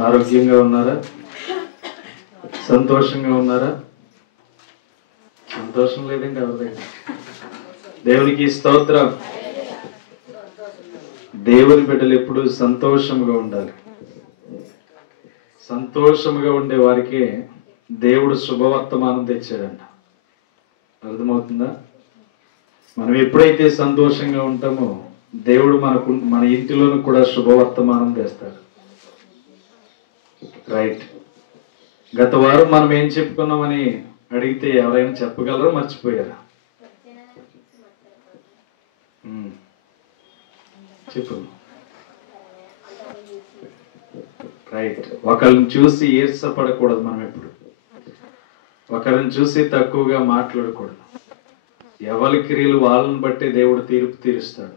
ఆరోగ్యంగా ఉన్నారా? సంతోషంగా ఉన్నారా? సంతోషం లేదండి ఎవరిదైనా. దేవునికి స్తోత్రం. దేవుని బిడ్డలు ఎప్పుడు సంతోషంగా ఉండాలి. సంతోషంగా ఉండే వారికి దేవుడు శుభవర్తమానం తెచ్చాడంట. అర్థమవుతుందా? మనం ఎప్పుడైతే సంతోషంగా ఉంటామో దేవుడు మన ఇంటిలోనూ కూడా శుభవర్తమానం తెస్తాడు. రైట్. గత వారం మనం ఏం చెప్పుకున్నామని అడిగితే ఎవరైనా చెప్పగలరో మర్చిపోయారా? చెప్పు. రైట్. ఒకరిని చూసి ఈర్షపడకూడదు. మనం ఎప్పుడు ఒకరిని చూసి తక్కువగా మాట్లాడకూడదు. ఎవరి క్రియలు వాళ్ళని బట్టే దేవుడు తీర్పు తీరుస్తాడు.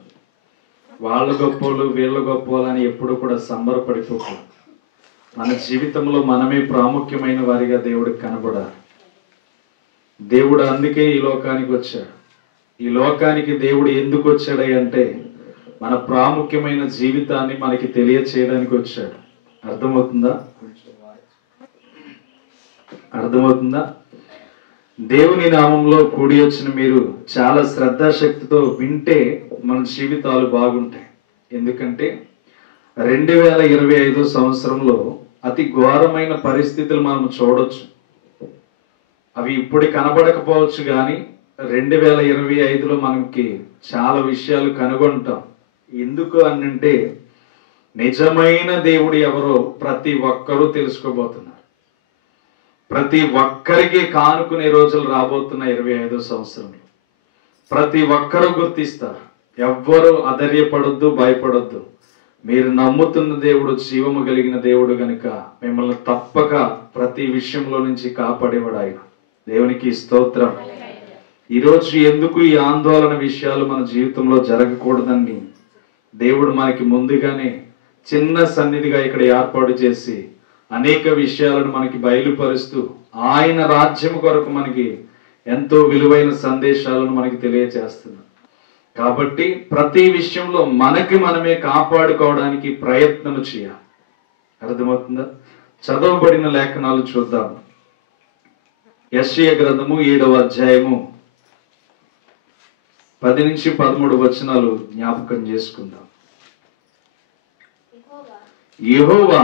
వాళ్ళ గొప్పోళ్ళు వీళ్ళ గొప్పోళ్ళు అని ఎప్పుడు కూడా సంబరపడిపోకూడదు. మన జీవితంలో మనమే ప్రాముఖ్యమైన వారిగా దేవుడికి కనబడాలి. దేవుడు అందుకే ఈ లోకానికి వచ్చాడు. ఈ లోకానికి దేవుడు ఎందుకు వచ్చాడు అంటే మన ప్రాముఖ్యమైన జీవితాన్ని మనకి తెలియచేయడానికి వచ్చాడు. అర్థమవుతుందా? అర్థమవుతుందా? దేవుని నామంలో కూడి వచ్చిన మీరు చాలా శ్రద్ధాశక్తితో వింటే మన జీవితాలు బాగుంటాయి. ఎందుకంటే 2025 సంవత్సరంలో అతి ఘోరమైన పరిస్థితులు మనం చూడొచ్చు. అవి ఇప్పుడు కనబడకపోవచ్చు, కానీ 2025లో మనకి చాలా విషయాలు కనుగొంటాం. ఎందుకు అనంటే నిజమైన దేవుడు ఎవరో ప్రతి ఒక్కరూ తెలుసుకోబోతున్నారు. ప్రతి ఒక్కరికి కానుకునే రోజులు రాబోతున్న 25వ సంవత్సరంలో ప్రతి ఒక్కరూ గుర్తిస్తారు. ఎవ్వరూ అధైర్యపడొద్దు, భయపడొద్దు. మీరు నమ్ముతున్న దేవుడు జీవము కలిగిన దేవుడు గనుక మిమ్మల్ని తప్పక ప్రతి విషయంలో నుంచి కాపాడేవాడు ఆయన. దేవునికి స్తోత్రం. ఈరోజు ఎందుకు ఈ ఆందోళన విషయాలు మన జీవితంలో జరగకూడదని దేవుడు మనకి ముందుగానే చిన్న సన్నిధిగా ఇక్కడ ఏర్పాటు చేసి అనేక విషయాలను మనకి బయలుపరుస్తూ ఆయన రాజ్యం కొరకు మనకి ఎంతో విలువైన సందేశాలను మనకి తెలియజేస్తున్నారు. కాబట్టి ప్రతి విషయంలో మనకి మనమే కాపాడుకోవడానికి ప్రయత్నం చేయాలి. అర్థమవుతుందా? చదవబడిన లేఖనాలు చూద్దాం. యెషయా గ్రంథము 7వ అధ్యాయము 10 నుంచి 13 వచనాలు జ్ఞాపకం చేసుకుందాం. యెహోవా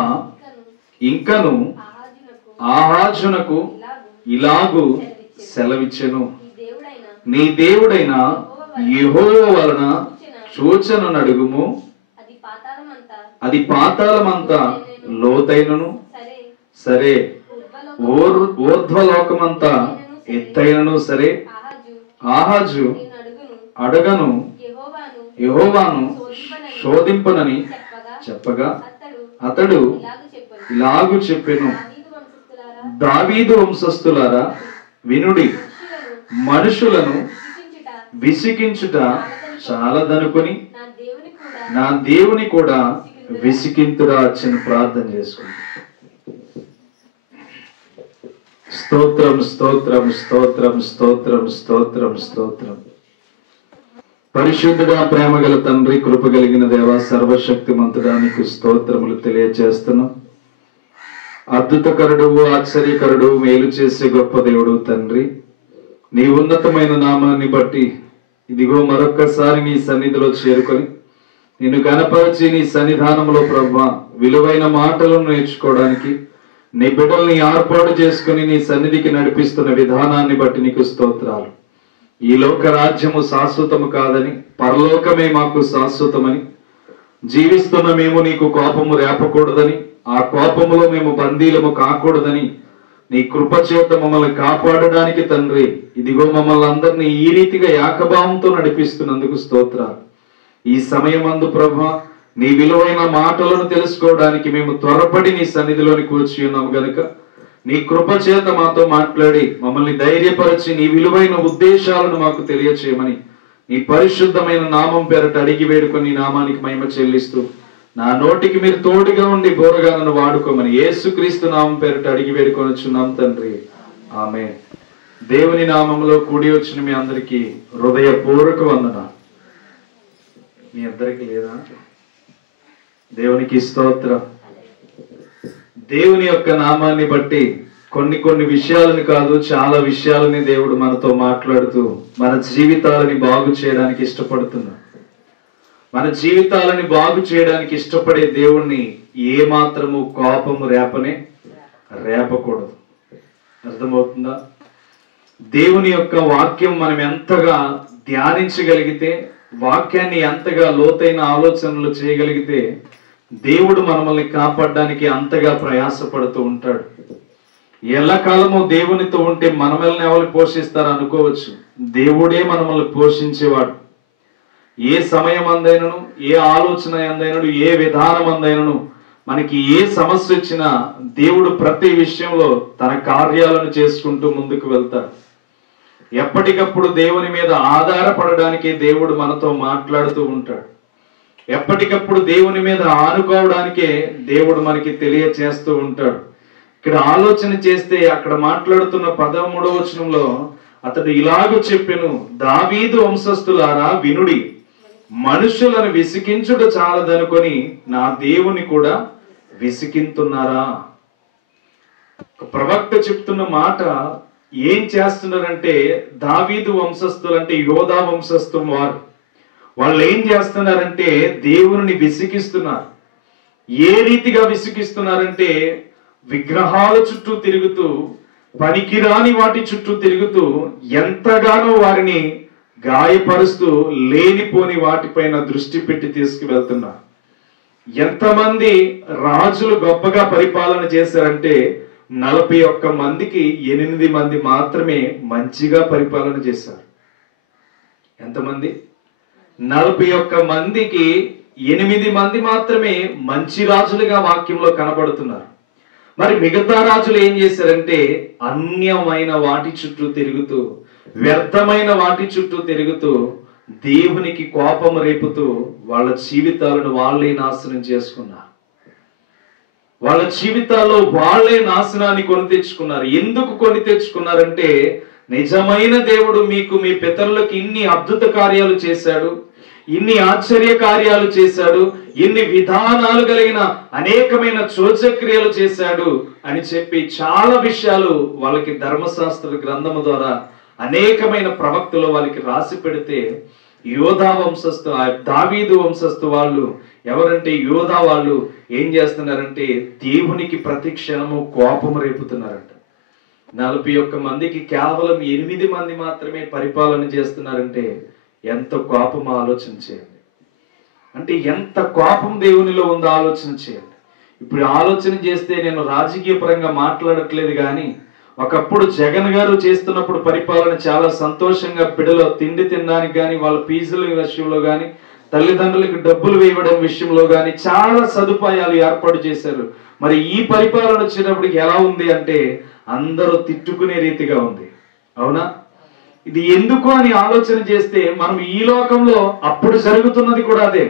ఇంకను ఆహాజునకు ఇలాగు సెలవిచ్చెను, నీ దేవుడైన యెహోవా వలన సూచనను అడుగుము, అది పాతాళమంతా లోతైనను సరే, ఊర్ధ్వలోకమంతా ఎత్తైనను సరే, ఆహాజు అడగను యెహోవాను శోధింపనని చెప్పగా అతడు ఇలాగు చెప్పెను, దావీదు వంశస్థులారా వినుడి, మనుషులను విసిగించుట చాలదనుకొని నా దేవుని కూడా విసిగింతురా అని ప్రార్థన చేసుకుంది. స్తోత్రం, స్తోత్రం, స్తోత్రం, స్తోత్రం, స్తోత్రం, స్తోత్రం. పరిశుద్ధుడా, ప్రేమ గల తండ్రి, కృప కలిగిన దేవ, సర్వశక్తిమంతుడా, నీకు స్తోత్రములు తెలియజేస్తున్నాం. అద్భుతకరుడు, ఆశ్చర్యకరుడు, మేలు చేసే గొప్ప దేవుడు తండ్రి, నీ ఉన్నతమైన నామాన్ని బట్టి ఇదిగో మరొక్కసారి నీ సన్నిధిలో చేరుకొని నిన్ను గణపరిచి నీ సన్నిధానంలో ప్రభువా విలువైన మాటలను నేర్చుకోవడానికి నీ బిడ్డల్ని ఏర్పాటు చేసుకుని నీ సన్నిధికి నడిపిస్తున్న విధానాన్ని బట్టి నీకు స్తోత్రాలు. ఈ లోక రాజ్యము శాశ్వతము కాదని, పరలోకమే మాకు శాశ్వతమని, జీవిస్తున్న మేము నీకు కోపము రేపకూడదని, ఆ కోపములో మేము బందీలము కాకూడదని నీ కృపచేత మమ్మల్ని కాపాడడానికి తండ్రి ఇదిగో మమ్మల్ని అందరినీ ఈ రీతిగా ఏకభావంతో నడిపిస్తున్నందుకు స్తోత్రాలు. ఈ సమయమందు ప్రభువా నీ విలువైన మాటలను తెలుసుకోవడానికి మేము త్వరపడి నీ సన్నిధిలోని కూర్చి ఉన్నాము గనుక నీ కృపచేత మాతో మాట్లాడి మమ్మల్ని ధైర్యపరిచి నీ విలువైన ఉద్దేశాలను మాకు తెలియచేయమని నీ పరిశుద్ధమైన నామం పేరట అడిగి వేడుకొని నీ నామానికి మహిమ చెల్లిస్తూ నా నోటికి మీరు తోడుగా ఉండి బోరగా నన్ను వాడుకోమని యేసుక్రీస్తు నామం పేరట అడిగి వేడుకొనిచున్నాం తండ్రి, ఆమేన్. దేవుని నామంలో కూడి వచ్చిన మీ అందరికీ హృదయపూర్వక వందనాలు. మీ అందరికీ లేదా? దేవునికి స్తోత్రం. దేవుని యొక్క నామాన్ని బట్టి కొన్ని విషయాలను కాదు, చాలా విషయాలని దేవుడు మనతో మాట్లాడుతూ మన జీవితాలని బాగు చేయడానికి ఇష్టపడుతున్నాడు. మన జీవితాలని బాగు చేయడానికి ఇష్టపడే దేవుణ్ణి ఏ మాత్రము కోపము రేపకూడదు. అర్థమవుతుందా? దేవుని యొక్క వాక్యం మనం ఎంతగా ధ్యానించగలిగితే, వాక్యాన్ని ఎంతగా లోతైన ఆలోచనలు చేయగలిగితే దేవుడు మనల్ని కాపాడడానికి అంతగా ప్రయాసపడుతూ ఉంటాడు. ఎల్లకాలము దేవునితో ఉంటే మనల్ని ఎవరు పోషిస్తారో అనుకోవచ్చు. దేవుడే మనల్ని పోషించేవాడు. ఏ సమయం అందైనను, ఏ ఆలోచన అందైనను, ఏ విధానం అందైనను, మనకి ఏ సమస్య వచ్చినా దేవుడు ప్రతి విషయంలో తన కార్యాలను చేసుకుంటూ ముందుకు వెళ్తాడు. ఎప్పటికప్పుడు దేవుని మీద ఆధారపడడానికి దేవుడు మనతో మాట్లాడుతూ ఉంటాడు. ఎప్పటికప్పుడు దేవుని మీద ఆనుకోవడానికే దేవుడు మనకి తెలియచేస్తూ ఉంటాడు. ఇక్కడ ఆలోచన చేస్తే అక్కడ మాట్లాడుతున్న 13వ వచనంలో అతడు ఇలాగూ చెప్పెను, దావీదు వంశస్థులారా వినుడి, మనుషులను విసికించుట చాలదనుకొని నా దేవుని కూడా విసికింతున్నారా? ప్రవక్త చెప్తున్న మాట ఏం చేస్తున్నారంటే, దావీదు వంశస్థులు అంటే యోధా వంశస్థం వాళ్ళు ఏం చేస్తున్నారంటే దేవుని విసిగిస్తున్నారు. ఏ రీతిగా విసిగిస్తున్నారంటే, విగ్రహాల చుట్టూ తిరుగుతూ, పనికిరాని వాటి చుట్టూ తిరుగుతూ ఎంతగానో వారిని గాయపరుస్తూ లేనిపోని వాటిపైన దృష్టి పెట్టి తీసుకువెళ్తున్నారు. ఎంతమంది రాజులు గొప్పగా పరిపాలన చేశారంటే 41 మందికి 8 మంది మాత్రమే మంచిగా పరిపాలన చేశారు. ఎంతమంది? 41 మందికి 8 మంది మాత్రమే మంచి రాజులుగా వాక్యంలో కనబడుతున్నారు. మరి మిగతా రాజులు ఏం చేశారంటే అన్యమైన వాటి చుట్టూ తిరుగుతూ, వ్యర్థమైన వాటి చుట్టూ తిరుగుతూ, దేవునికి కోపం రేపుతూ వాళ్ళ జీవితాలను వాళ్ళే నాశనం చేసుకున్నారు. వాళ్ళ జీవితాల్లో వాళ్ళే నాశనాన్ని కొని తెచ్చుకున్నారు. ఎందుకు కొని తెచ్చుకున్నారంటే, నిజమైన దేవుడు మీకు మీ పితరులకు ఇన్ని అద్భుత కార్యాలు చేశాడు, ఇన్ని ఆశ్చర్య కార్యాలు చేశాడు, ఇన్ని విధానాలు కలిగిన అనేకమైన సూచక్రియలు చేశాడు అని చెప్పి చాలా విషయాలు వాళ్ళకి ధర్మశాస్త్ర గ్రంథము ద్వారా అనేకమైన ప్రవక్తలు వాళ్ళకి రాసి పెడితే, యోధా వంశస్థు దావీదు వంశస్థు వాళ్ళు ఎవరంటే యోధా వాళ్ళు ఏం చేస్తున్నారంటే దేవునికి ప్రతి క్షణము కోపం రేపుతున్నారంట. 41 మందికి కేవలం 8 మంది మాత్రమే పరిపాలన చేస్తున్నారంటే ఎంత కోపం ఆలోచన చేయండి. అంటే ఎంత కోపం దేవునిలో ఉందో ఆలోచన చేయండి. ఇప్పుడు ఆలోచన చేస్తే నేను రాజకీయ పరంగా మాట్లాడట్లేదు, కానీ ఒకప్పుడు జగన్ గారు చేస్తున్నప్పుడు పరిపాలన చాలా సంతోషంగా, పిడలో తిండి తినడానికి కానీ, వాళ్ళ ఫీజుల విషయంలో కానీ, తల్లిదండ్రులకు డబ్బులు వేయడం విషయంలో కానీ చాలా సదుపాయాలు ఏర్పాటు చేశారు. మరి ఈ పరిపాలన వచ్చినప్పటికి ఎలా ఉంది అంటే అందరూ తిట్టుకునే రీతిగా ఉంది. అవునా? ఇది ఎందుకు అని ఆలోచన చేస్తే మనం ఈ లోకంలో అప్పుడు జరుగుతున్నది కూడా అదే.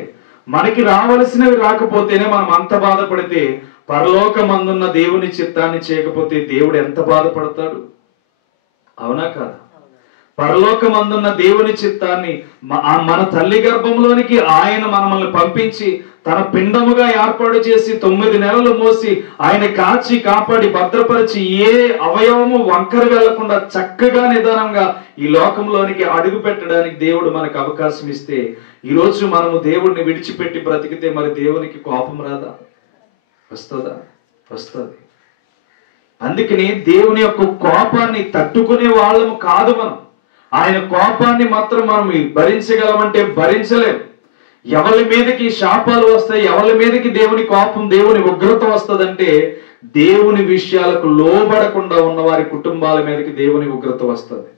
మనకి రావలసినవి రాకపోతేనే మనం అంత బాధపడితే, పరలోకమందున్న దేవుని చిత్తాన్ని చేయకపోతే దేవుడు ఎంత బాధపడతాడు? అవునా కాదా? పరలోకమందున్న దేవుని చిత్తాన్ని మన తల్లి గర్భంలోనికి ఆయన మనల్ని పంపించి తన పిండముగా ఏర్పాటు చేసి 9 నెలలు మోసి ఆయన కాచి కాపాడి భద్రపరిచి ఏ అవయవము వంకర వెళ్లకుండా చక్కగా నిదానంగా ఈ లోకంలోనికి అడుగు పెట్టడానికి దేవుడు మనకు అవకాశం ఇస్తే, ఈరోజు మనము దేవుడిని విడిచిపెట్టి బ్రతికితే మరి దేవునికి కోపం రాదా? వస్తుందా? వస్తుంది. అందుకని దేవుని యొక్క కోపాన్ని తట్టుకునే వాళ్ళము కాదు మనం. ఆయన కోపాన్ని మాత్రం మనం భరించగలమంటే భరించలేం. ఎవరి మీదకి శాపాలు వస్తాయి, ఎవరి మీదకి దేవుని కోపం, దేవుని ఉగ్రత వస్తుందంటే దేవుని విషయాలకు లోబడకుండా ఉన్న వారి కుటుంబాల మీదకి దేవుని ఉగ్రత వస్తుంది.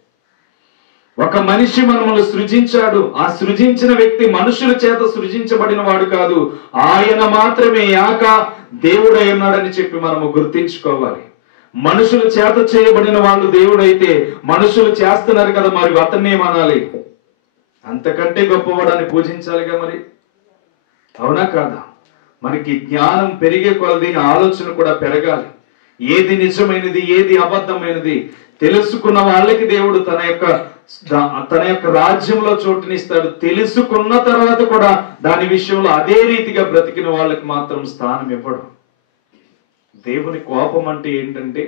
ఒక మనిషి మనల్ని సృజించాడు. ఆ సృజించిన వ్యక్తి మనుషుల చేత సృజించబడిన వాడు కాదు, ఆయన మాత్రమే యాక దేవుడై ఉన్నాడని చెప్పి మనము గుర్తించుకోవాలి. మనుషుల చేత చేయబడిన వాళ్ళు దేవుడైతే మనుషులు చేస్తున్నారు కదా, మరి అతన్నేమనాలి? అంతకంటే గొప్పవాడని పూజించాలిగా మరి. అవునా కాదా? మనకి జ్ఞానం పెరిగే కొలది ఆలోచన కూడా పెరగాలి. ఏది నిజమైనది, ఏది అబద్ధమైనది తెలుసుకున్న వాళ్ళకి దేవుడు తన యొక్క రాజ్యంలో చోటునిస్తాడు. తెలుసుకున్న తర్వాత కూడా దాని విషయంలో అదే రీతిగా బ్రతికిన వాళ్ళకి మాత్రం స్థానం ఇవ్వడం. దేవుని కోపం అంటే ఏంటంటే,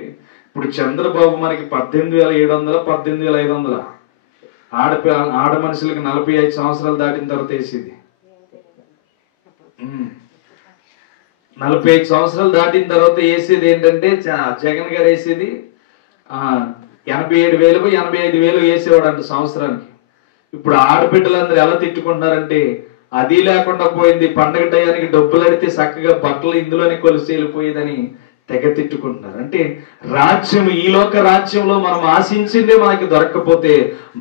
ఇప్పుడు చంద్రబాబు మనకి 18,700 18,500 ఆడ మనుషులకి 45 సంవత్సరాలు దాటిన తర్వాత వేసేది. 45 సంవత్సరాలు దాటిన తర్వాత వేసేది ఏంటంటే, జగన్ గారు వేసేది 87,000 85,000 వేసేవాడు అంట సంవత్సరానికి. ఇప్పుడు ఆడబిడ్డలందరూ ఎలా తిట్టుకుంటున్నారంటే, అది లేకుండా పోయింది, పండగ టయానికి డబ్బులు అడితే చక్కగా బట్టలు ఇందులోనే కొలిసి వెళ్ళిపోయేదని తెగ తిట్టుకుంటున్నారు. అంటే రాజ్యం, ఈ లోక రాజ్యంలో మనం ఆశించిందే మనకి దొరకకపోతే,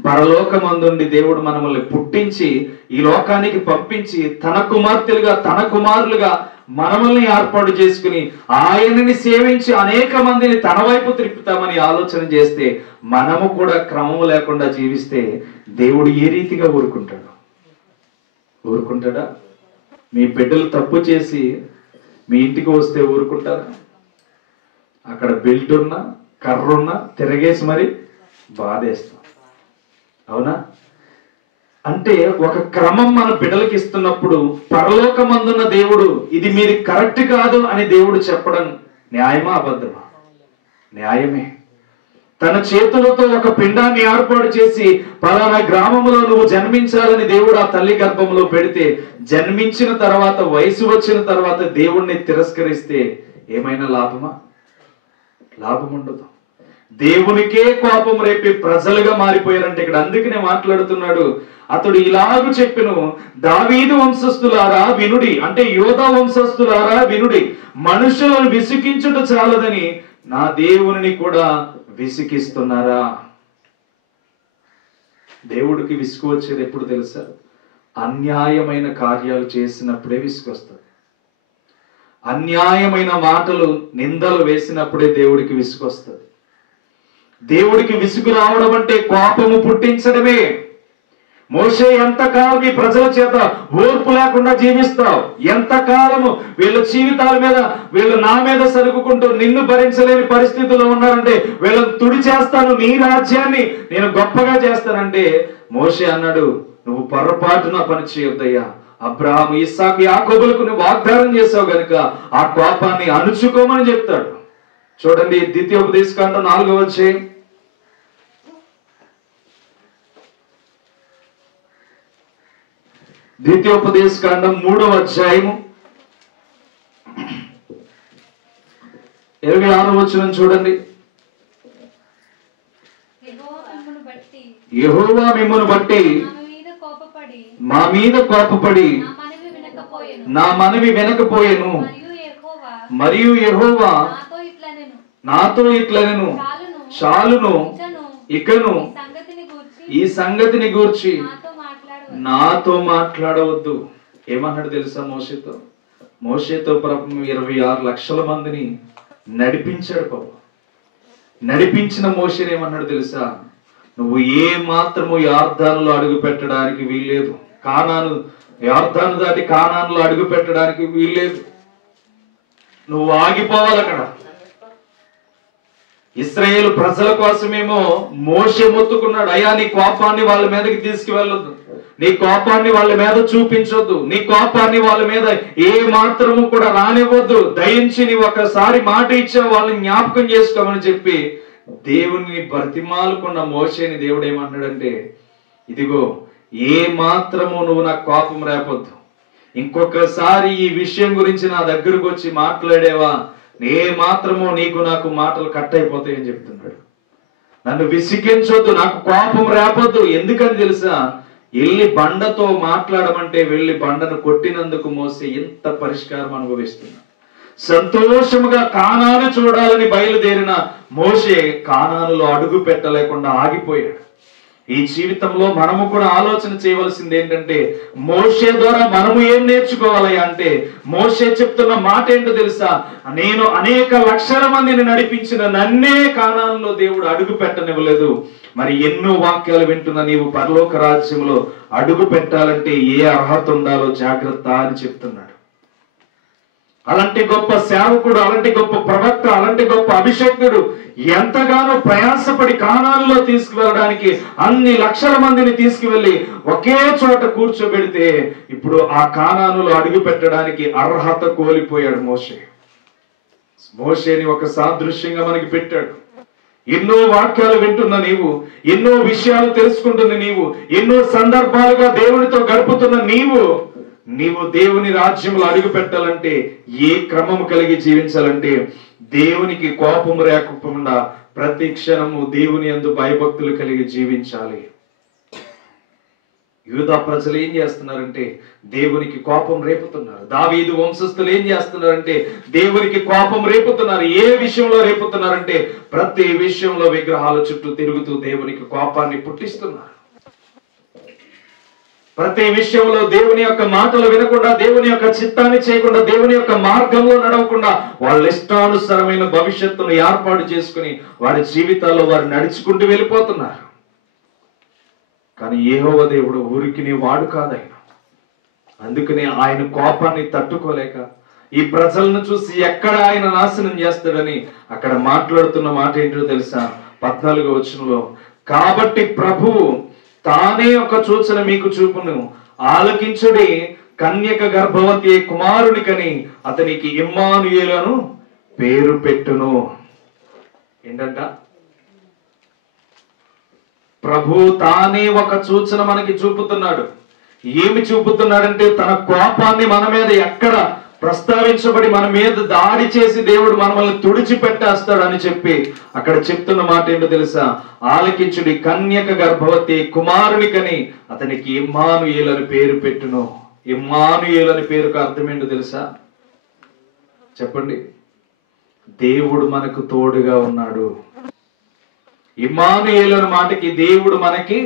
పరలోకమందుండి దేవుడు మనల్ని పుట్టించి ఈ లోకానికి పంపించి తన కుమార్తెలుగా తన కుమారులుగా మనల్ని ఏర్పాటు చేసుకుని ఆయనని సేవించి అనేక మందిని తన వైపు త్రిప్పుతామని ఆలోచన చేస్తే, మనము కూడా క్రమం లేకుండా జీవిస్తే దేవుడు ఏ రీతిగా ఊరుకుంటాడా? మీ బిడ్డలు తప్పు చేసి మీ ఇంటికి వస్తే ఊరుకుంటారా? అక్కడ బెల్ట్ ఉన్నా కర్ర ఉన్నా తిరగేసి మరి బాధేస్తాం. అవునా? అంటే ఒక క్రమం మన బిడ్డలకి ఇస్తున్నప్పుడు పరలోకమందున్న దేవుడు ఇది మీది కరెక్ట్ కాదు అని దేవుడు చెప్పడం న్యాయమా అబద్ధమా? న్యాయమే. తన చేతులతో ఒక పిండాన్ని ఏర్పాటు చేసి పలానా గ్రామంలో నువ్వు జన్మించాలని దేవుడు ఆ తల్లి గర్భంలో పెడితే, జన్మించిన తర్వాత వయసు వచ్చిన తర్వాత దేవుణ్ణి తిరస్కరిస్తే ఏమైనా లాభమా? లాభం ఉండదు. దేవునికే కోపం రేపే ప్రజలుగా మారిపోయారంటే ఇక్కడ అందుకనే మాట్లాడుతున్నాడు. అతడు ఇలాగూ చెప్పెను, దావీదు వంశస్థులారా వినుడి, అంటే యోధా వంశస్థులారా వినుడి, మనుషులను విసికించుట చాలదని నా దేవుని కూడా విసికిస్తున్నారా? దేవుడికి విసుగు వచ్చేది ఎప్పుడు తెలుసా? అన్యాయమైన కార్యాలు చేసినప్పుడే విసుగొస్తుంది. అన్యాయమైన మాటలు నిందలు వేసినప్పుడే దేవుడికి విసుగొస్తుంది. దేవుడికి విసుగు రావడం అంటే కోపము పుట్టించడమే. మోషే, ఎంతకాలం ఈ ప్రజల చేత ఓర్పు లేకుండా జీవిస్తావు? ఎంతకాలము వీళ్ళ జీవితాల మీద వీళ్ళు నా మీద సరుకుకుంటూ నిన్ను భరించలేని పరిస్థితుల్లో ఉన్నారంటే వీళ్ళని తుడి చేస్తాను, నీ రాజ్యాన్ని నేను గొప్పగా చేస్తానంటే మోషే అన్నాడు, నువ్వు పొరపాటున పని చేయొద్దయ్యా. అబ్రాహాము, ఇస్సాకు, యాకోబులకు నువ్వు వాగ్దానం చేసావు గనుక ఆ కోపాన్ని అణుచుకోమని చెప్తాడు. చూడండి, ద్వితీయోపదేశకాండం 4వ అధ్యాయం 3వ అధ్యాయము 26వ వచనం చూడండి. యెహోవా మిమ్మును బట్టి మా మీద కోపపడి నా మనవి వినకపోయెను, మరియు యెహోవా నాతో ఇట్లనెను, చాలును, ఇకను ఈ సంగతిని గూర్చి నాతో మాట్లాడవద్దు. ఏమన్నాడు తెలుసా మోషేతో ప్రభువు 26 లక్షల మందిని నడిపించాడు. పాప నడిపించిన మోషేని ఏమన్నాడు తెలుసా? నువ్వు ఏ మాత్రము యార్దానులో అడుగు పెట్టడానికి వీల్లేదు. యార్దాను దాటి కానానులో అడుగు పెట్టడానికి వీల్లేదు. నువ్వు ఆగిపోవాలి అక్కడ. ఇశ్రాయేలు ప్రజల కోసమేమో మోషే మొత్తుకున్నాడు, అయ్యా నీ కోపాన్ని వాళ్ళ మీదకి తీసుకువెళ్ళొద్దు, నీ కోపాన్ని వాళ్ళ మీద చూపించొద్దు, నీ కోపాన్ని వాళ్ళ మీద ఏ మాత్రము కూడా రానివ్వద్దు, దయించి నీ ఒకసారి మాట ఇచ్చావు, వాళ్ళని జ్ఞాపకం చేసుకోమని చెప్పి దేవుని బ్రతిమాలుకున్న మోషేని దేవుడు ఏమన్నాడంటే, ఇదిగో ఏ మాత్రము నువ్వు నాకు కోపం రేపొద్దు, ఇంకొకసారి ఈ విషయం గురించి నా దగ్గరకు వచ్చి మాట్లాడేవా, ఏ మాత్రము నీకు నాకు మాటలు కట్ అయిపోతాయని చెప్తున్నాడు. నన్ను విసిగించొద్దు, నాకు కోపం రేపొద్దు. ఎందుకని తెలుసా? వెళ్ళి బండతో మాట్లాడమంటే వెళ్ళి బండను కొట్టినందుకు మోసే ఎంత పరిష్కారం అనుభవిస్తున్నా. సంతోషముగా కానాను చూడాలని బయలుదేరిన మోషే కానానులో అడుగు పెట్టలేకుండా ఆగిపోయాడు. ఈ జీవితంలో మనము కూడా ఆలోచన చేయవలసింది ఏంటంటే, మోషే ద్వారా మనము ఏం నేర్చుకోవాలి అంటే, మోషే చెప్తున్న మాట ఏంటో తెలుసా? నేను అనేక లక్షల మందిని నడిపించిన నన్నే కానానులో దేవుడు అడుగు పెట్టనివ్వలేదు. మరి ఎన్నో వాక్యాలు వింటున్న నీవు పరలోక రాజ్యంలో అడుగు పెట్టాలంటే ఏ అర్హత ఉండాలో జాగ్రత్త అని చెప్తున్నాడు. అలాంటి గొప్ప సేవకుడు, అలాంటి గొప్ప ప్రవక్త, అలాంటి గొప్ప అభిషేకుడు ఎంతగానో ప్రయాసపడి కానానులో తీసుకువెళ్ళడానికి అన్ని లక్షల మందిని తీసుకువెళ్ళి ఒకే చోట కూర్చోబెడితే ఇప్పుడు ఆ కానానులో అడుగు పెట్టడానికి అర్హత కోల్పోయాడు మోషే. మోషేని ఒక సాదృశ్యంగా మనకి పెట్టాడు. ఎన్నో వాక్యాలు వింటున్న నీవు, ఎన్నో విషయాలు తెలుసుకుంటున్న నీవు, ఎన్నో సందర్భాలుగా దేవునితో గడుపుతున్న నీవు దేవుని రాజ్యంలో అడుగు పెట్టాలంటే, ఏ క్రమము కలిగి జీవించాలంటే, దేవునికి కోపము లేకుండా ప్రతి క్షణము దేవుని యందు భయభక్తులు కలిగి జీవించాలి. యూదా ప్రజలు ఏం చేస్తున్నారంటే దేవునికి కోపం రేపుతున్నారు. దావీదు వంశస్థులు ఏం చేస్తున్నారంటే దేవునికి కోపం రేపుతున్నారు. ఏ విషయంలో రేపుతున్నారంటే ప్రతి విషయంలో విగ్రహాల చుట్టూ తిరుగుతూ దేవునికి కోపాన్ని పుట్టిస్తున్నారు. ప్రతి విషయంలో దేవుని యొక్క మాటలు వినకుండా, దేవుని యొక్క చిత్తాన్ని చేయకుండా, దేవుని యొక్క మార్గంలో నడవకుండా వాళ్ళ ఇష్టానుసారమైన భవిష్యత్తును ఏర్పాటు చేసుకుని వారి జీవితాల్లో వారు నడుచుకుంటూ వెళ్ళిపోతున్నారు. కానీ యెహోవా దేవుడు ఊరికినే వాడు కాదాయన. అందుకనే ఆయన కోపాన్ని తట్టుకోలేక ఈ ప్రజలను చూసి ఎక్కడ ఆయన నాశనం చేస్తాడని అక్కడ మాట్లాడుతున్న మాట ఏంటో తెలుసా? 14వ వచనంలో, కాబట్టి ప్రభువు తానే ఒక సూచన మీకు చూపును, ఆలకించుడి, కన్యక గర్భవతి కుమారునికని అతనికి ఇమ్మానుయేలను పేరు పెట్టును. ఏంటంట? ప్రభు తానే ఒక సూచన మనకి చూపుతున్నాడు. ఏమి చూపుతున్నాడంటే తన కోపాన్ని మన మీద ఎక్కడ ప్రస్తావించబడి మన మీద దాడి చేసి దేవుడు మనల్ని తుడిచిపెట్టేస్తాడు అని చెప్పి అక్కడ చెప్తున్న మాట ఏంటో తెలుసా? ఆలకించుడి, కన్యక గర్భవతి కుమారునికని అతనికి ఇమ్మానుయేలు అని పేరు పెట్టును. ఇమ్మానుయేలు అని పేరుకు అర్థం ఏంటో తెలుసా? చెప్పండి. దేవుడు మనకు తోడుగా ఉన్నాడు. ఇమ్మానుయేలు అనే మాటకి దేవుడు మనకి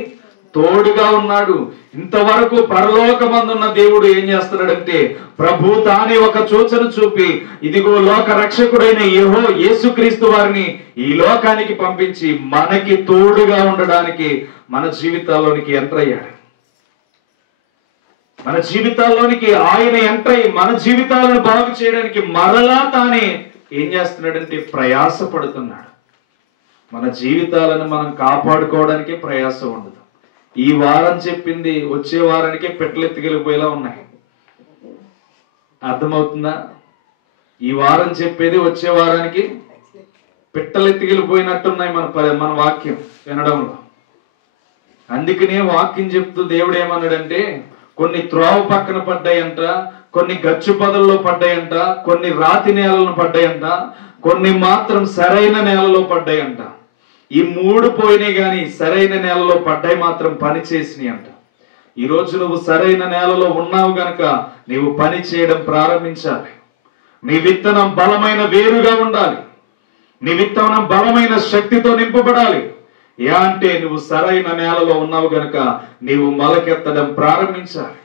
తోడుగా ఉన్నాడు. ఇంతవరకు పరలోకమందున్న దేవుడు ఏం చేస్తున్నాడంటే ప్రభు తానే ఒక సూచన చూపి ఇదిగో లోక రక్షకుడైన యేసుక్రీస్తు వారిని ఈ లోకానికి పంపించి మనకి తోడుగా ఉండడానికి మన జీవితాల్లోనికి ఎంటర్ అయ్యాడు. మన జీవితాల్లోనికి ఆయన ఎంటర్ అయ్యి మన జీవితాలను బాగు చేయడానికి మరలా తానే ఏం చేస్తున్నాడంటే ప్రయాసపడుతున్నాడు. మన జీవితాలను మనం కాపాడుకోవడానికే ప్రయాసం ఉండదు. ఈ వారం చెప్పింది వచ్చే వారానికే పెట్టలెత్తికెళ్ళిపోయేలా ఉన్నాయి. అర్థమవుతుందా? ఈ వారం చెప్పేది వచ్చే వారానికి పిట్టలెత్తికెళ్ళిపోయినట్టున్నాయి మన వాక్యం వినడంలో. అందుకనే వాక్యం చెప్తూ దేవుడు ఏమన్నాడంటే కొన్ని త్రోవ పక్కన పడ్డాయంట, కొన్ని గచ్చు పొదల్లో పడ్డాయంట, కొన్ని రాతి నేలను పడ్డాయంట, కొన్ని మాత్రం సరైన నేలలో పడ్డాయంట. ఈ 3 పోయినాయి కానీ సరైన నేలలో పడ్డాయి మాత్రం పని చేసినాయి అంట. ఈరోజు నువ్వు సరైన నేలలో ఉన్నావు గనక నీవు పని చేయడం ప్రారంభించాలి. నీ విత్తనం బలమైన వేరుగా ఉండాలి. నీ విత్తనం బలమైన శక్తితో నింపబడాలి. అంటే నువ్వు సరైన నేలలో ఉన్నావు గనక నీవు మొలకెత్తడం ప్రారంభించాలి.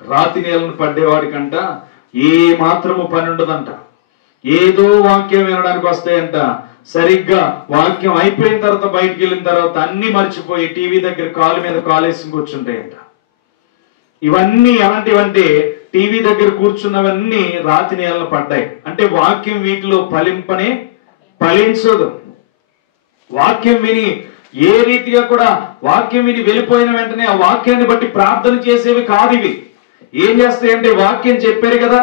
రాతి నేలను పడ్డేవాడికంట ఏ మాత్రము పని ఉండదంట. ఏదో వాక్యం వినడానికి వస్తాయంట. సరిగ్గా వాక్యం అయిపోయిన తర్వాత బయటికి వెళ్ళిన తర్వాత అన్ని మర్చిపోయి టీవీ దగ్గర కాలు మీద కాలేసి కూర్చుంటాయంట. ఇవన్నీ ఎలాంటివంటే టీవీ దగ్గర కూర్చున్నవన్నీ రాతి నేలను పడ్డాయి. అంటే వాక్యం వీటిలో ఫలించదు. వాక్యం విని ఏ రీతిగా కూడా వాక్యం విని వెళ్ళిపోయిన వెంటనే ఆ వాక్యాన్ని బట్టి ప్రార్థన చేసేవి కాదు ఇవి. ఏం చేస్తాయంటే వాక్యం చెప్పారు కదా,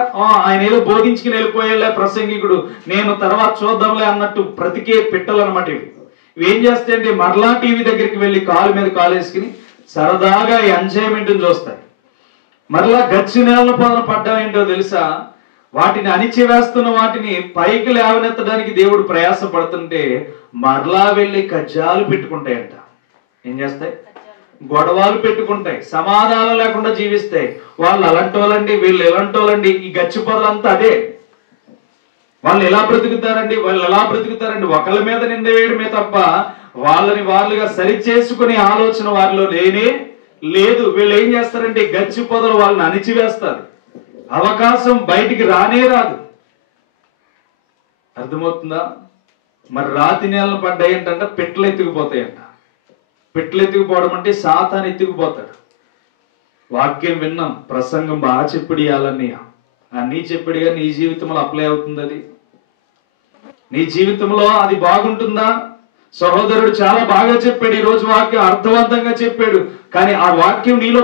ఆయన ఏదో బోధించుకుని వెళ్ళిపోయేలే ప్రసంగికుడు, నేను తర్వాత చూద్దాంలే అన్నట్టు బ్రతికే పిట్టలు అనమాట ఇవి. ఇవి ఏం చేస్తాయంటే మరలా టీవీ దగ్గరికి వెళ్ళి కాలు మీద కాలేసుకుని సరదాగా ఎంజాయ్మెంట్ చూస్తాయి. మరలా గచ్చి నేల పొదలు పడ్డాయేంటో తెలుసా? వాటిని అణిచివేస్తున్న వాటిని పైకి లేవనెత్తడానికి దేవుడు ప్రయాస పడుతుంటే మరలా వెళ్ళి కజ్జాలు పెట్టుకుంటాయంట. ఏం చేస్తాయి? గొడవలు పెట్టుకుంటాయి, సమాధానం లేకుండా జీవిస్తాయి. వాళ్ళు అలాంటోళ్ళండి, వీళ్ళు ఎలాంటోళ్ళండి. ఈ గచ్చి పొదలంతా అదే. వాళ్ళు ఎలా బ్రతుకుతారండి, ఒకళ్ళ మీద నింద వేయడమే తప్ప వాళ్ళని వాళ్ళుగా సరి చేసుకునే ఆలోచన వారిలో లేనే లేదు. వీళ్ళు ఏం చేస్తారంటే గచ్చి పొదలు వాళ్ళని అణిచివేస్తారు. అవకాశం బయటికి రానే రాదు. అర్థమవుతుందా? మరి రాతి నేలను పడ్డాయంట పిట్టలు ఎత్తుకుపోతాయంట. పిట్టలు ఎత్తుకుపోవడం అంటే సాతాను ఎత్తుకుపోతాడు. వాక్యం విన్నాం, ప్రసంగం బాగా చెప్పిడియాలని అన్నీ చెప్పిడిగా నీ జీవితంలో అప్లై అవుతుంది. అది నీ జీవితంలో అది బాగుంటుందా? సహోదరుడు చాలా బాగా చెప్పాడు, ఈ రోజు వాక్యం అర్థవంతంగా చెప్పాడు. కానీ ఆ వాక్యం నీలో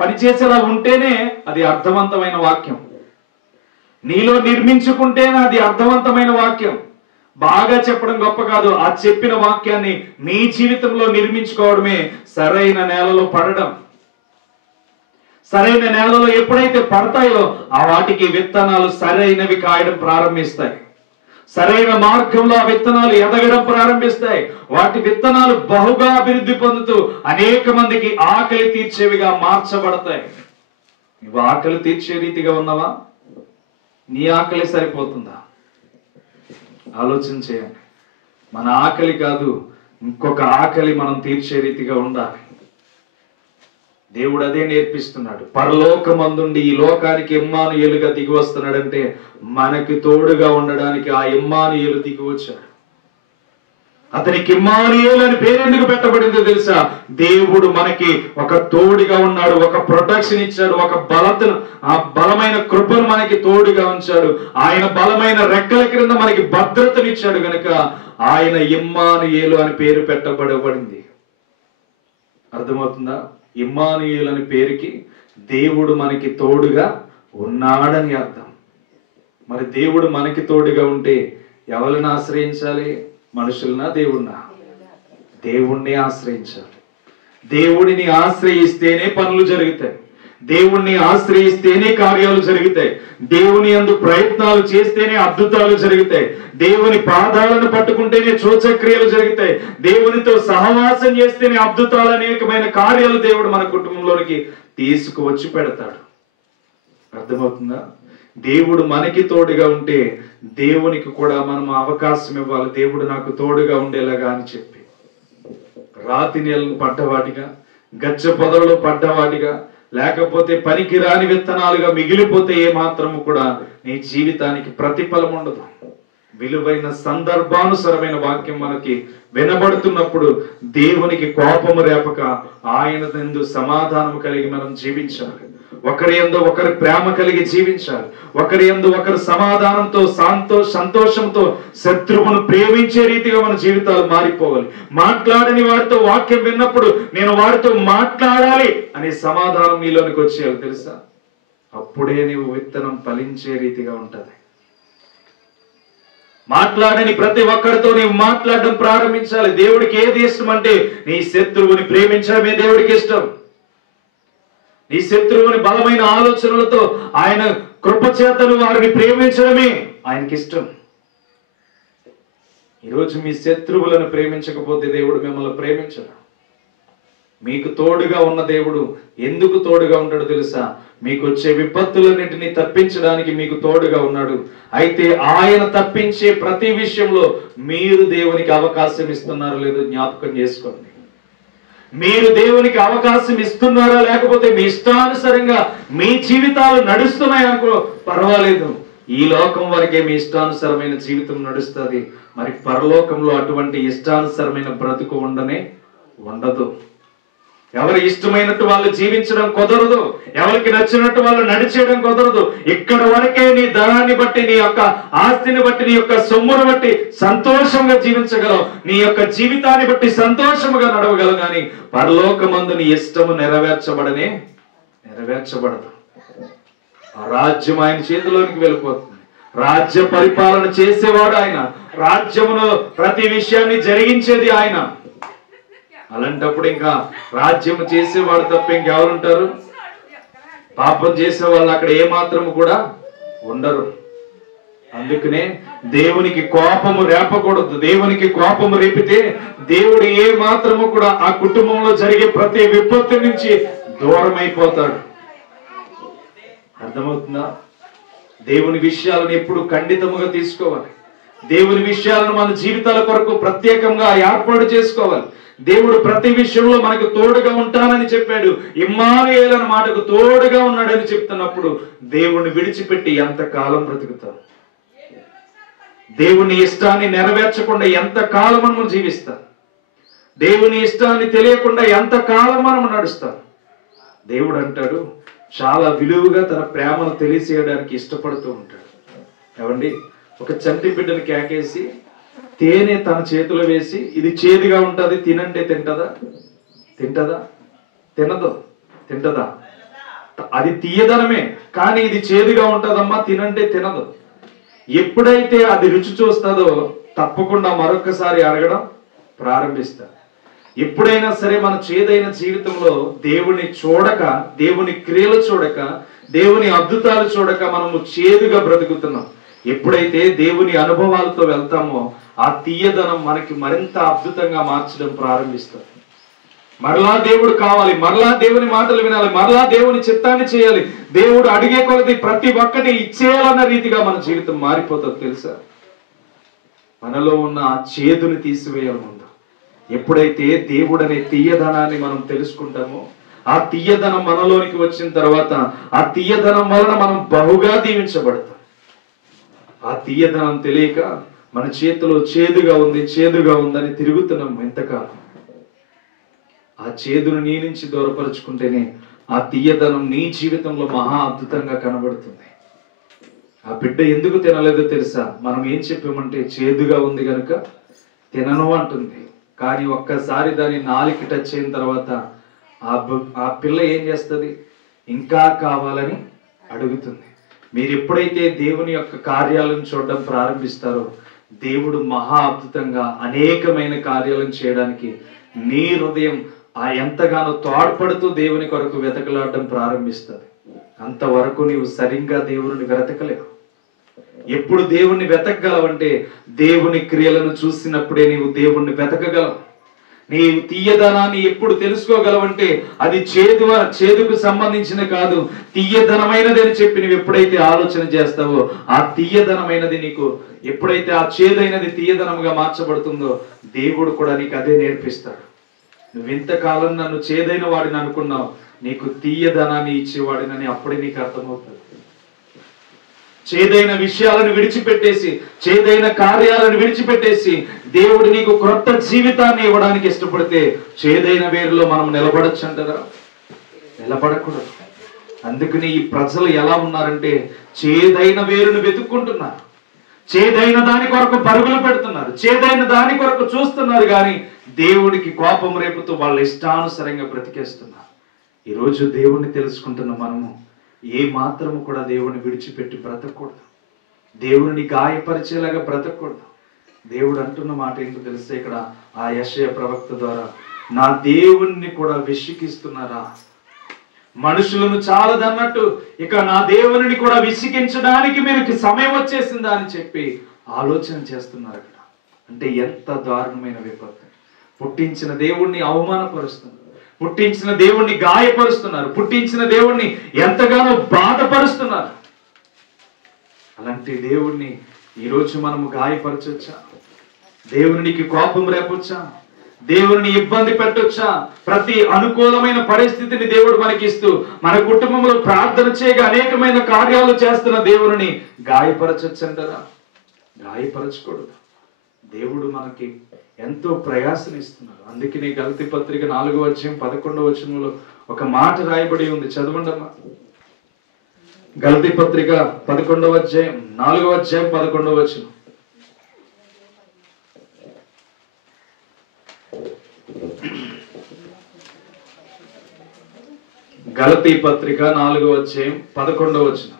పనిచేసేలా ఉంటేనే అది అర్థవంతమైన వాక్యం. నీలో నిర్మించుకుంటే అది అర్థవంతమైన వాక్యం. బాగా చెప్పడం గొప్ప కాదు, ఆ చెప్పిన వాక్యాన్ని నీ జీవితంలో నిర్మించుకోవడమే సరైన నేలలో పడడం. సరైన నేలలో ఎప్పుడైతే పడతాయో ఆ వాటికి విత్తనాలు సరైనవి కాయడం ప్రారంభిస్తాయి. సరైన మార్గంలో ఆ విత్తనాలు ఎదగడం ప్రారంభిస్తాయి. వాటి విత్తనాలు బహుగా అభివృద్ధి పొందుతూ అనేక మందికి ఆకలి తీర్చేవిగా మార్చబడతాయి. నువ్వు ఆకలి తీర్చే రీతిగా ఉన్నావా? నీ ఆకలి సరిపోతుందా? ఆలోచన చేయండి. మన ఆకలి కాదు, ఇంకొక ఆకలి మనం తీర్చే రీతిగా ఉండాలి. దేవుడు అదే నేర్పిస్తున్నాడు. పరలోకమందుండి ఈ లోకానికి ఇమ్మానుయేలుగా దిగి వస్తున్నాడంటే మనకి తోడుగా ఉండడానికి ఆ ఇమ్మానుయేలు దిగి వచ్చాడు. అతనికి ఇమ్మానుయేలు అని పేరెందుకు పెట్టబడిందో తెలుసా? దేవుడు మనకి ఒక తోడుగా ఉన్నాడు, ఒక ప్రొటెక్షన్ ఇచ్చాడు, ఒక ఆ బలమైన కృపను మనకి తోడుగా ఉంచాడు. ఆయన బలమైన రెక్కల క్రింద మనకి భద్రతనిచ్చాడు గనుక ఆయన ఇమ్మానుయేలు అని పేరు పెట్టబడబడింది. అర్థమవుతుందా? ఇమ్మానుయేలు అనే పేరుకి దేవుడు మనకి తోడుగా ఉన్నాడని అర్థం. మరి దేవుడు మనకి తోడుగా ఉంటే ఎవరిని ఆశ్రయించాలి? మనుషులనా దేవుణ్ణా? దేవుణ్ణి ఆశ్రయించాలి. దేవుడిని ఆశ్రయిస్తేనే పనులు జరుగుతాయి. దేవుణ్ణి ఆశ్రయిస్తేనే కార్యాలు జరుగుతాయి. దేవుని యందు ప్రయత్నాలు చేస్తేనే అద్భుతాలు జరుగుతాయి. దేవుని పాదాలను పట్టుకుంటేనే సూచక్రియలు జరుగుతాయి. దేవునితో సహవాసం చేస్తేనే అద్భుతాలు, అనేకమైన కార్యాలు దేవుడు మన కుటుంబంలోనికి తీసుకువచ్చి పెడతాడు. అర్థమవుతుందా? దేవుడు మనకి తోడుగా ఉంటే దేవునికి కూడా మనం అవకాశం ఇవ్వాలి. దేవుడు నాకు తోడుగా ఉండేలాగా అని చెప్పి. రాతి నేలను పడ్డవాటిగా, గచ్చ పొదలలో పడ్డవాటిగా, లేకపోతే పనికి రాని విత్తనాలుగా మిగిలిపోతే ఏ మాత్రము కూడా నీ జీవితానికి ప్రతిఫలం ఉండదు. విలువైన సందర్భానుసరమైన వాక్యం మనకి వినబడుతున్నప్పుడు దేవునికి కోపము రేపక ఆయన యందు సమాధానం కలిగి మనం జీవించాలి. ఒకరి యందు ఒకరి ప్రేమ కలిగి జీవించాలి. ఒకరి యందు ఒకరి సమాధానంతో సంతోషంతో శత్రువును ప్రేమించే రీతిగా మన జీవితాలు మారిపోవాలి. మాట్లాడని వారితో వాక్యం విన్నప్పుడు నేను వారితో మాట్లాడాలి అనే సమాధానం నీలోనికి వచ్చేయాలి. తెలుసా? అప్పుడే నీవు విత్తనం ఫలించే రీతిగా ఉంటది. మాట్లాడని ప్రతి ఒక్కరితో నీవు మాట్లాడడం ప్రారంభించాలి. దేవుడికి ఏది ఇష్టం అంటే నీ శత్రువుని ప్రేమించడమే దేవుడికి ఇష్టం. నీ శత్రువుని బలమైన ఆలోచనలతో ఆయన కృపచేతను వారిని ప్రేమించడమే ఆయనకి ఇష్టం. ఈరోజు మీ శత్రువులను ప్రేమించకపోతే దేవుడు మిమ్మల్ని ప్రేమించడు. మీకు తోడుగా ఉన్న దేవుడు ఎందుకు తోడుగా ఉంటాడో తెలుసా? మీకు వచ్చే విపత్తులన్నింటినీ తప్పించడానికి మీకు తోడుగా ఉన్నాడు. అయితే ఆయన తప్పించే ప్రతి విషయంలో మీరు దేవునికి అవకాశం ఇస్తున్నారో లేదో జ్ఞాపకం చేసుకోండి. మీరు దేవునికి అవకాశం ఇస్తున్నారా, లేకపోతే మీ ఇష్టానుసారంగా మీ జీవితాలు నడుస్తున్నాయనుకో పర్వాలేదు. ఈ లోకం వరకే మీ ఇష్టానుసరమైన జీవితం నడుస్తుంది. మరి పరలోకంలో అటువంటి ఇష్టానుసరమైన బ్రతుకు ఉండదు. ఎవరి ఇష్టమైనట్టు వాళ్ళు జీవించడం కుదరదు. ఎవరికి నచ్చినట్టు వాళ్ళు నడిచేయడం కుదరదు. ఇక్కడ వరకే నీ ధనాన్ని బట్టి, నీ యొక్క ఆస్తిని బట్టి, నీ యొక్క సొమ్మును బట్టి సంతోషంగా జీవించగలవు. నీ యొక్క జీవితాన్ని బట్టి సంతోషముగా నడవగలవు. కానీ పరలోకమందు నీ ఇష్టము నెరవేర్చబడదు. ఆ రాజ్యం ఆయన చేతిలోనికి వెళ్ళిపోతుంది. రాజ్య పరిపాలన చేసేవాడు ఆయన. రాజ్యమును ప్రతి విషయాన్ని జరిగించేది ఆయన. అలాంటప్పుడు ఇంకా రాజ్యం చేసేవాడు తప్ప ఇంకెవరుంటారు? పాపం చేసే వాళ్ళు అక్కడ ఏ మాత్రము కూడా ఉండరు. అందుకనే దేవునికి కోపము రేపకూడదు. దేవునికి కోపము రేపితే దేవుడు ఏ మాత్రము కూడా ఆ కుటుంబంలో జరిగే ప్రతి విపత్తు నుంచి దూరం అయిపోతాడు. అర్థమవుతుందా? దేవుని విషయాలను ఎప్పుడు ఖండితముగా తీసుకోవాలి. దేవుని విషయాలను మన జీవితాల కొరకు ప్రత్యేకంగా ఏర్పాటు చేసుకోవాలి. దేవుడు ప్రతి విషయంలో మనకు తోడుగా ఉంటానని చెప్పాడు. ఇమ్మానుయేలు అన్న మాటకు తోడుగా ఉన్నాడని చెప్తున్నప్పుడు దేవుణ్ణి విడిచిపెట్టి ఎంతకాలం బ్రతుకుతాం? దేవుని ఇష్టాన్ని నెరవేర్చకుండా ఎంతకాలం మనం జీవిస్తాం? దేవుని ఇష్టాన్ని తెలియకుండా ఎంతకాలం మనం నడుస్తాం? దేవుడు అంటాడు, చాలా విలువగా తన ప్రేమను తెలియచేయడానికి ఇష్టపడుతూ ఉంటాడు. ఏమండి, ఒక చంటి బిడ్డను కేకేసి తేనె తన చేతిలో వేసి ఇది చేదుగా ఉంటుంది తినంటే తింటదా? తింటదా? తినదు. తింటదా? అది తీయదనమే, కానీ ఇది చేదుగా ఉంటుందమ్మా, తినంటే తినదు. ఎప్పుడైతే అది రుచి చూస్తుందో తప్పకుండా మరొకసారి అడగడం ప్రారంభిస్తారు. ఎప్పుడైనా సరే మన చేదైన జీవితంలో దేవుని చూడక, దేవుని క్రియలు చూడక, దేవుని అద్భుతాలు చూడక మనము చేదుగా బ్రతుకుతున్నాం. ఎప్పుడైతే దేవుని అనుభవాలతో వెళ్తామో ఆ తీయదనం మనకి మరింత అద్భుతంగా మార్చడం ప్రారంభిస్తారు. మరలా దేవుడు కావాలి, మరలా దేవుని మాటలు వినాలి, మరలా దేవుని చిత్తాన్ని చేయాలి. దేవుడు అడిగే కొలది ప్రతి ఒక్కటి ఇచ్చేయాలన్న రీతిగా మన జీవితం మారిపోతుంది. తెలుసా, మనలో ఉన్న ఆ చేదుని తీసివేయాలి ముందు. ఎప్పుడైతే దేవుడు అనే తీయదనాన్ని మనం తెలుసుకుంటామో, ఆ తీయదనం మనలోనికి వచ్చిన తర్వాత ఆ తీయదనం వలన మనం బహుగా దీవించబడతాం. ఆ తీయదనం తెలియక మన చేతిలో చేదుగా ఉంది, చేదుగా ఉందని తిరుగుతున్నాం ఎంతకాలం. ఆ చేదును నీ నుంచి దూరపరుచుకుంటేనే ఆ తీయదనం నీ జీవితంలో మహా అద్భుతంగా కనబడుతుంది. ఆ బిడ్డ ఎందుకు తినలేదో తెలుసా? మనం ఏం చెప్పామంటే చేదుగా ఉంది కనుక తినను అంటుంది. కానీ ఒక్కసారి దాని నాలికి టచ్ అయిన తర్వాత ఆ పిల్ల ఏం చేస్తుంది? ఇంకా కావాలని అడుగుతుంది. మీరు ఎప్పుడైతే దేవుని యొక్క కార్యాలను చూడడం ప్రారంభిస్తారో దేవుడు మహా అద్భుతంగా అనేకమైన కార్యాలను చేయడానికి నీ హృదయం ఎంతగానో తోడ్పడుతూ దేవుని కొరకు వెతకలాడడం ప్రారంభిస్తుంది. అంతవరకు నీవు సరిగ్గా దేవుని వెతకలేవు. ఎప్పుడు దేవుణ్ణి వెతకగలవంటే దేవుని క్రియలను చూసినప్పుడే నీవు దేవుణ్ణి వెతకగలవు. నీవు తీయదనాన్ని ఎప్పుడు తెలుసుకోగలవంటే అది చేదుకు సంబంధించిన కాదు, తీయదనమైనది అని చెప్పి నువ్వు ఎప్పుడైతే ఆలోచన చేస్తావో ఆ తీయదనమైనది నీకు ఎప్పుడైతే ఆ చేదైనది తీయదనముగా మార్చబడుతుందో దేవుడు కూడా నీకు అదే నేర్పిస్తాడు. నువ్వు ఇంతకాలం నన్ను చేదైన వాడిని అనుకున్నావు, నీకు తీయదనాన్ని ఇచ్చేవాడినని అప్పుడే నీకు అర్థమవుతుంది. చేదైన విషయాలను విడిచిపెట్టేసి, చేదైన కార్యాలను విడిచిపెట్టేసి దేవుడు నీకు క్రొత్త జీవితాన్ని ఇవ్వడానికి ఇష్టపడితే చేదైన వేరులో మనం నిలబడచ్చు అంటారా? నిలబడకూడదు. అందుకని ఈ ప్రజలు ఎలా ఉన్నారంటే చేదైన వేరును వెతుక్కుంటున్నారు, చేదైన దాని కొరకు పరుగులు పెడుతున్నారు, చేదైన దాని కొరకు చూస్తున్నారు, కానీ దేవుడికి కోపం రేపుతూ వాళ్ళ ఇష్టానుసారంగా బ్రతికేస్తున్నారు. ఈరోజు దేవుణ్ణి తెలుసుకుంటున్న మనము ఏ మాత్రము కూడా దేవుని విడిచిపెట్టి బ్రతకూడదు, దేవుని గాయపరిచేలాగా బ్రతకూడదు. దేవుడు అంటున్న మాట ఏంటో తెలిస్తే ఇక్కడ ఆ యెషయా ప్రవక్త ద్వారా, నా దేవుణ్ణి కూడా విసిగిస్తున్నారా? మనుషులను చాలదన్నట్టు ఇక నా దేవుని కూడా విసిగించడానికి మీరు సమయం వచ్చేసిందా అని చెప్పి ఆలోచన చేస్తున్నారు అక్కడ. అంటే ఎంత దారుణమైన విపత్తు! పుట్టించిన దేవుణ్ణి అవమానపరుస్తున్నారు, పుట్టించిన దేవుణ్ణి గాయపరుస్తున్నారు, పుట్టించిన దేవుణ్ణి ఎంతగానో బాధపరుస్తున్నారు. అలాంటి దేవుణ్ణి ఈరోజు మనము గాయపరచొచ్చా? దేవునికి కోపం రేపొచ్చా? దేవుని ఇబ్బంది పెట్టొచ్చా? ప్రతి అనుకూలమైన పరిస్థితిని దేవుడు మనకిస్తూ మన కుటుంబంలో ప్రార్థన చేయగా అనేకమైన కార్యాలు చేస్తున్న దేవుని గాయపరచొచ్చంటారా? గాయపరచకూడదు. దేవుడు మనకి ఎంతో ప్రయాసనిస్తున్నారు. అందుకనే గలతీ పత్రిక 4వ అధ్యాయం 11వ వచనంలో ఒక మాట రాయబడి ఉంది, చదవండమ్మా. గలతీ పత్రిక 11వ అధ్యాయం 4వ అధ్యాయం 11వ వచనం. గలతీ పత్రిక 4వ అధ్యాయం 11వ వచనం.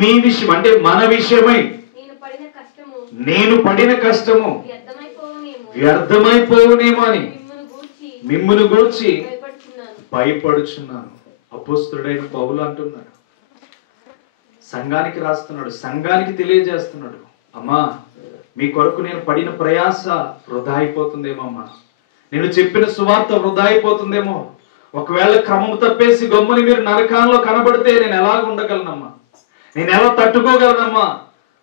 మీ విషయం అంటే మన విషయమై నేను పడిన కష్టము వ్యర్థమైపోవునేమో అని మిమ్మును గూర్చి భయపడుచున్నాను. అపోస్తలుడైన పౌలు అంటున్నాడు, సంఘానికి రాస్తున్నాడు, సంఘానికి తెలియజేస్తున్నాడు, అమ్మా మీ కొరకు నేను పడిన ప్రయాస వృధా అయిపోతుందేమో, అమ్మా నేను చెప్పిన సువార్త వృధా అయిపోతుందేమో, ఒకవేళ క్రమము తప్పేసి గమ్ముని మీరు నరకాల్లో కనబడితే నేను ఎలా ఉండగలనమ్మా, నేను ఎలా తట్టుకోగలనమ్మా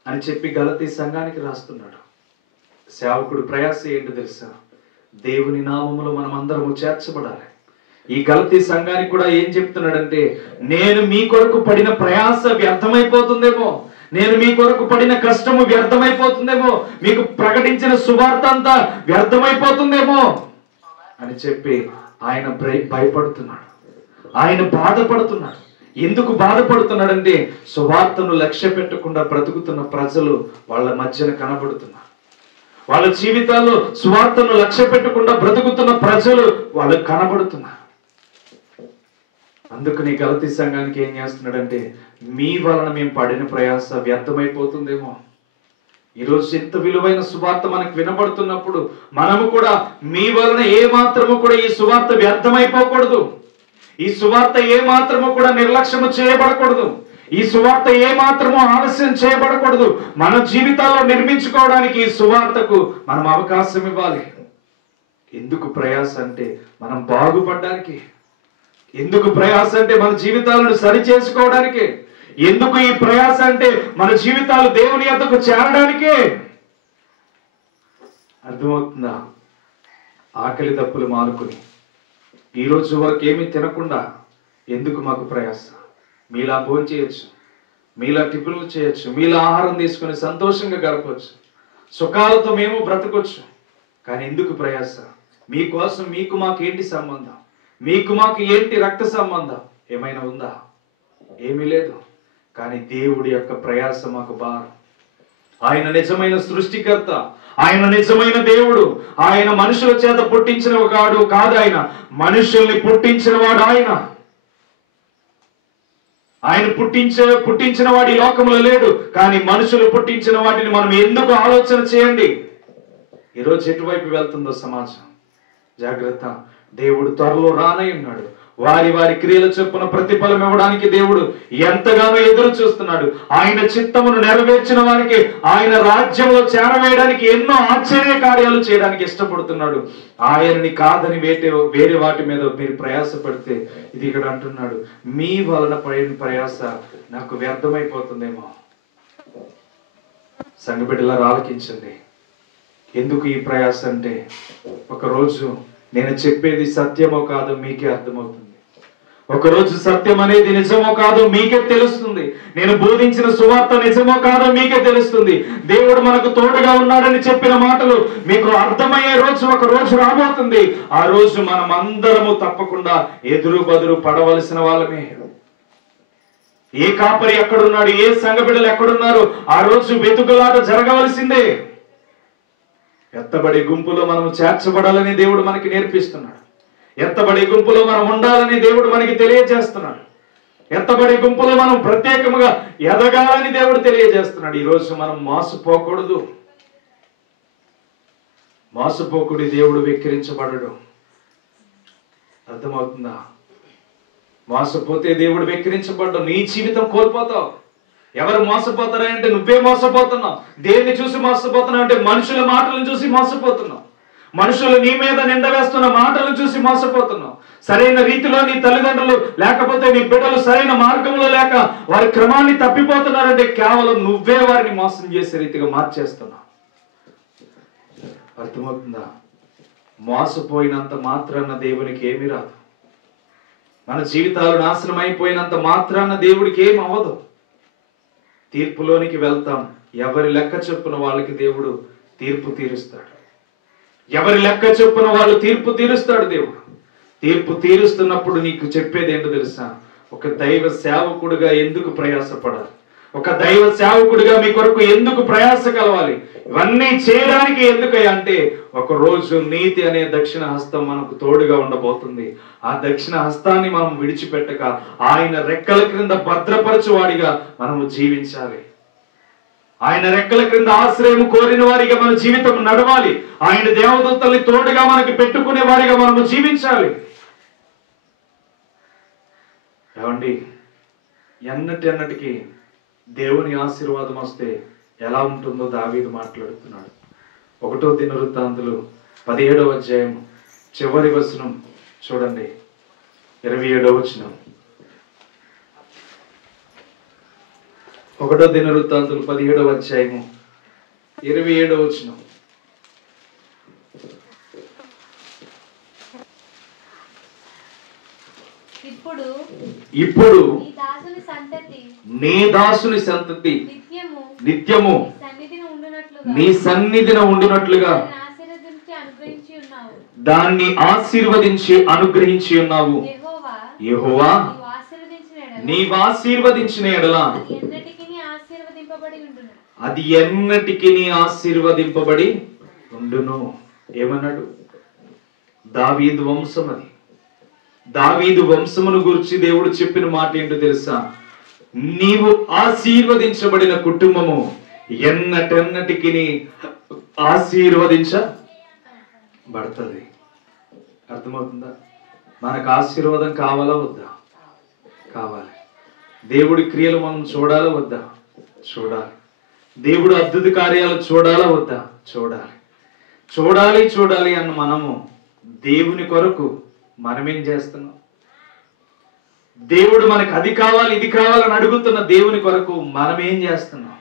అని చెప్పి గలతీ సంఘానికి రాస్తున్నాడు. సేవకుడు ప్రయాస ఏంటో తెలుసా? దేవుని నామములో మనం అందరము చేర్చబడాలి. ఈ గలతీ సంఘానికి కూడా ఏం చెప్తున్నాడంటే, నేను మీ కొరకు పడిన ప్రయాస వ్యర్థమైపోతుందేమో, నేను మీ కొరకు పడిన కష్టము వ్యర్థమైపోతుందేమో, మీకు ప్రకటించిన సువార్త అంతా వ్యర్థమైపోతుందేమో అని చెప్పి ఆయన భయపడుతున్నాడు, ఆయన బాధపడుతున్నాడు. ఎందుకు బాధపడుతున్నాడంటే సువార్తను లక్ష్య పెట్టకుండా బ్రతుకుతున్న ప్రజలు వాళ్ళ మధ్యన కనబడుతున్నారు. వాళ్ళ జీవితాల్లో సువార్తను లక్ష్య పెట్టకుండా బ్రతుకుతున్న ప్రజలు వాళ్ళకు కనబడుతున్నారు. అందుకని గలతీ సంఘానికి ఏం చేస్తున్నాడంటే, మీ వలన మేము పడిన ప్రయాస వ్యర్థమైపోతుందేమో. ఈరోజు ఇంత విలువైన సువార్త మనకు వినబడుతున్నప్పుడు మనము కూడా మీ వలన ఏ మాత్రము కూడా ఈ సువార్త వ్యర్థమైపోకూడదు. ఈ సువార్త ఏ మాత్రము కూడా నిర్లక్ష్యము చేయబడకూడదు. ఈ సువార్త ఏ మాత్రము ఆలస్యం చేయబడకూడదు. మన జీవితాల్లో నిర్మించుకోవడానికి ఈ సువార్తకు మనం అవకాశం ఇవ్వాలి. ఎందుకు ప్రయాస అంటే మనం బాగుపడడానికి. ఎందుకు ప్రయాస అంటే మన జీవితాలను సరి చేసుకోవడానికి. ఎందుకు ఈ ప్రయాస అంటే మన జీవితాలు దేవుని యొద్దకు చేరడానికే. అర్థమవుతుందా? ఆకలి దప్పులు మానుకుని ఈ రోజు వరకు ఏమీ తినకుండా ఎందుకు మాకు ప్రయాస? మీలా భోజనం చేయొచ్చు, మీలా టిఫిన్లు చేయొచ్చు, మీలా ఆహారం తీసుకుని సంతోషంగా గడపవచ్చు, సుఖాలతో మేము బ్రతకొచ్చు. కానీ ఎందుకు ప్రయాస? మీకోసం మీకు మాకు ఏంటి సంబంధం? మీకు మాకు ఏంటి రక్త సంబంధం? ఏమైనా ఉందా? ఏమీ లేదు. కానీ దేవుడి యొక్క ప్రయాస మాకు భారం. ఆయన నిజమైన సృష్టికర్త, ఆయన నిజమైన దేవుడు. ఆయన మనుషుల చేత పుట్టించిన వాడు కాదు, ఆయన మనుషుల్ని పుట్టించిన వాడు. ఆయన పుట్టించిన వాడి లోకంలో లేడు. కానీ మనుషులు పుట్టించిన వాటిని మనం ఎందుకు ఆలోచన చేయండి. ఈరోజు ఎటువైపు వెళ్తుందో సమాజం. జాగ్రత్త. దేవుడు త్వరలో రానై ఉన్నాడు. వారి వారి క్రియల చొప్పున ప్రతిఫలం ఇవ్వడానికి దేవుడు ఎంతగానో ఎదురు చూస్తున్నాడు. ఆయన చిత్తమును నెరవేర్చిన వారికి ఆయన రాజ్యంలో చేరవేయడానికి ఎన్నో ఆశ్చర్య కార్యాలు చేయడానికి ఇష్టపడుతున్నాడు. ఆయనని కాదని వేరే వాటి మీద మీరు ప్రయాసపడితే, ఇది ఇక్కడ అంటున్నాడు, మీ వలన పడిన ప్రయాస నాకు వ్యర్థమైపోతుందేమో. సంఘబిడ్డలారా ఆలకించండి. ఎందుకు ఈ ప్రయాస అంటే, ఒకరోజు నేను చెప్పేది సత్యమో కాదో మీకే అర్థమవుతుంది. ఒకరోజు సత్యం అనేది నిజమో కాదో మీకే తెలుస్తుంది. నేను బోధించిన సువార్త నిజమో కాదో మీకే తెలుస్తుంది. దేవుడు మనకు తోడుగా ఉన్నాడని చెప్పిన మాటలు మీకు అర్థమయ్యే రోజు ఒక రోజు రాబోతుంది. ఆ రోజు మనం అందరము తప్పకుండా ఎదురు బదురు పడవలసిన వాళ్ళమే. ఏ కాపరి ఎక్కడున్నాడు, ఏ సంఘ బిడ్డలు ఎక్కడున్నారు, ఆ రోజు వెతుకులాట జరగవలసిందే. ఎత్తబడి గుంపులో మనం చేర్చబడాలని దేవుడు మనకి నేర్పిస్తున్నాడు. ఎత్తబడి గుంపులో మనం ఉండాలని దేవుడు మనకి తెలియజేస్తున్నాడు. ఎత్తబడి గుంపులో మనం ప్రత్యేకంగా ఎదగాలని దేవుడు తెలియజేస్తున్నాడు. ఈరోజు మనం మోసపోకూడదు. మోసపోకుడి దేవుడు వెక్కిరించబడడు. అర్థమవుతుందా? మోసపోతే దేవుడు వెక్కిరించబడ్డు. నీ జీవితం కోల్పోతావు. ఎవరు మోసపోతారంటే నువ్వే మోసపోతున్నావు. దేన్ని చూసి మోసపోతున్నావు అంటే మనుషుల మాటలను చూసి మోసపోతున్నావు. మనుషులు నీ మీద నింద వేస్తున్న మాటలను చూసి మోసపోతున్నావు. సరైన రీతిలో నీ తల్లిదండ్రులు లేకపోతే నీ బిడ్డలు సరైన మార్గంలో లేక వారి క్రమాన్ని తప్పిపోతున్నారంటే కేవలం నువ్వే వారిని మోసం చేసే రీతిగా మార్చేస్తున్నావు. అర్థమవుతుందా? మోసపోయినంత మాత్రాన దేవునికి ఏమీ రాదు. మన జీవితాలు నాశనం అయిపోయినంత మాత్రాన దేవుడికి ఏం అవ్వదు. తీర్పులోనికి వెళ్తాం. ఎవరి లెక్క చొప్పున వాళ్ళకి దేవుడు తీర్పు తీరుస్తాడు. ఎవరి లెక్క చొప్పున వాళ్ళు తీర్పు తీరుస్తాడు దేవుడు. తీర్పు తీరుస్తున్నప్పుడు నీకు చెప్పేది ఏంటో తెలుసా? ఒక దైవ సేవకుడిగా ఎందుకు ప్రయాసపడాలి? ఒక దైవ సేవకుడిగా మీ కొరకు ఎందుకు ప్రయాస కలవాలి? ఇవన్నీ చేయడానికి ఎందుకయ్యా అంటే, ఒక రోజు నీతి అనే దక్షిణ హస్తం మనకు తోడుగా ఉండబోతుంది. ఆ దక్షిణ హస్తాన్ని మనం విడిచిపెట్టక ఆయన రెక్కల క్రింద భద్రపరచువాడిగా మనము జీవించాలి. ఆయన రెక్కల క్రింద ఆశ్రయం కోరిన వారిగా మన జీవితం నడవాలి. ఆయన దేవదూతల్ని తోడుగా మనకి పెట్టుకునే వారిగా మనము జీవించాలి. ఏమండి, ఎన్నటికి దేవుని ఆశీర్వాదం వస్తే ఎలా ఉంటుందో దావీదు మాట్లాడుతున్నాడు. 1వ దినవృత్తాంతులు 17వ అధ్యాయం చివరి వచనం చూడండి. 27వ వచనం. 1వ దినవృత్తాంతులు 17వ అధ్యాయము 27వ వచనం. ఇప్పుడు నీ దాసుని సంతతి నిత్యము నీ సన్నిధిన ఉండునట్లుగా దాన్ని ఆశీర్వదించి అనుగ్రహించి ఉన్నావు. యెహోవా, నీవు ఆశీర్వదించిన ఎడల అది ఎన్నటికి ఆశీర్వదింపబడి ఉండును. ఏమన్నాడు? దావీదు వంశం అది. దావీదు వంశమును గురించి దేవుడు చెప్పిన మాట ఏంటో తెలుసా? నీవు ఆశీర్వదించబడిన కుటుంబము ఎన్నటెన్నటికి ఆశీర్వదించబడుతుంది. అర్థమవుతుందా? మనకు ఆశీర్వాదం కావాలా వద్దా? కావాలి. దేవుడి క్రియలు మనం చూడాలా వద్దా? చూడాలి. దేవుడు అద్భుత కార్యాలు చూడాలా వద్దా? చూడాలి. చూడాలి అన్న మనము దేవుని కొరకు మనమేం చేస్తున్నాం? దేవుడు మనకు అది కావాలి ఇది కావాలని అడుగుతున్న దేవుని కొరకు మనం ఏం చేస్తున్నాం?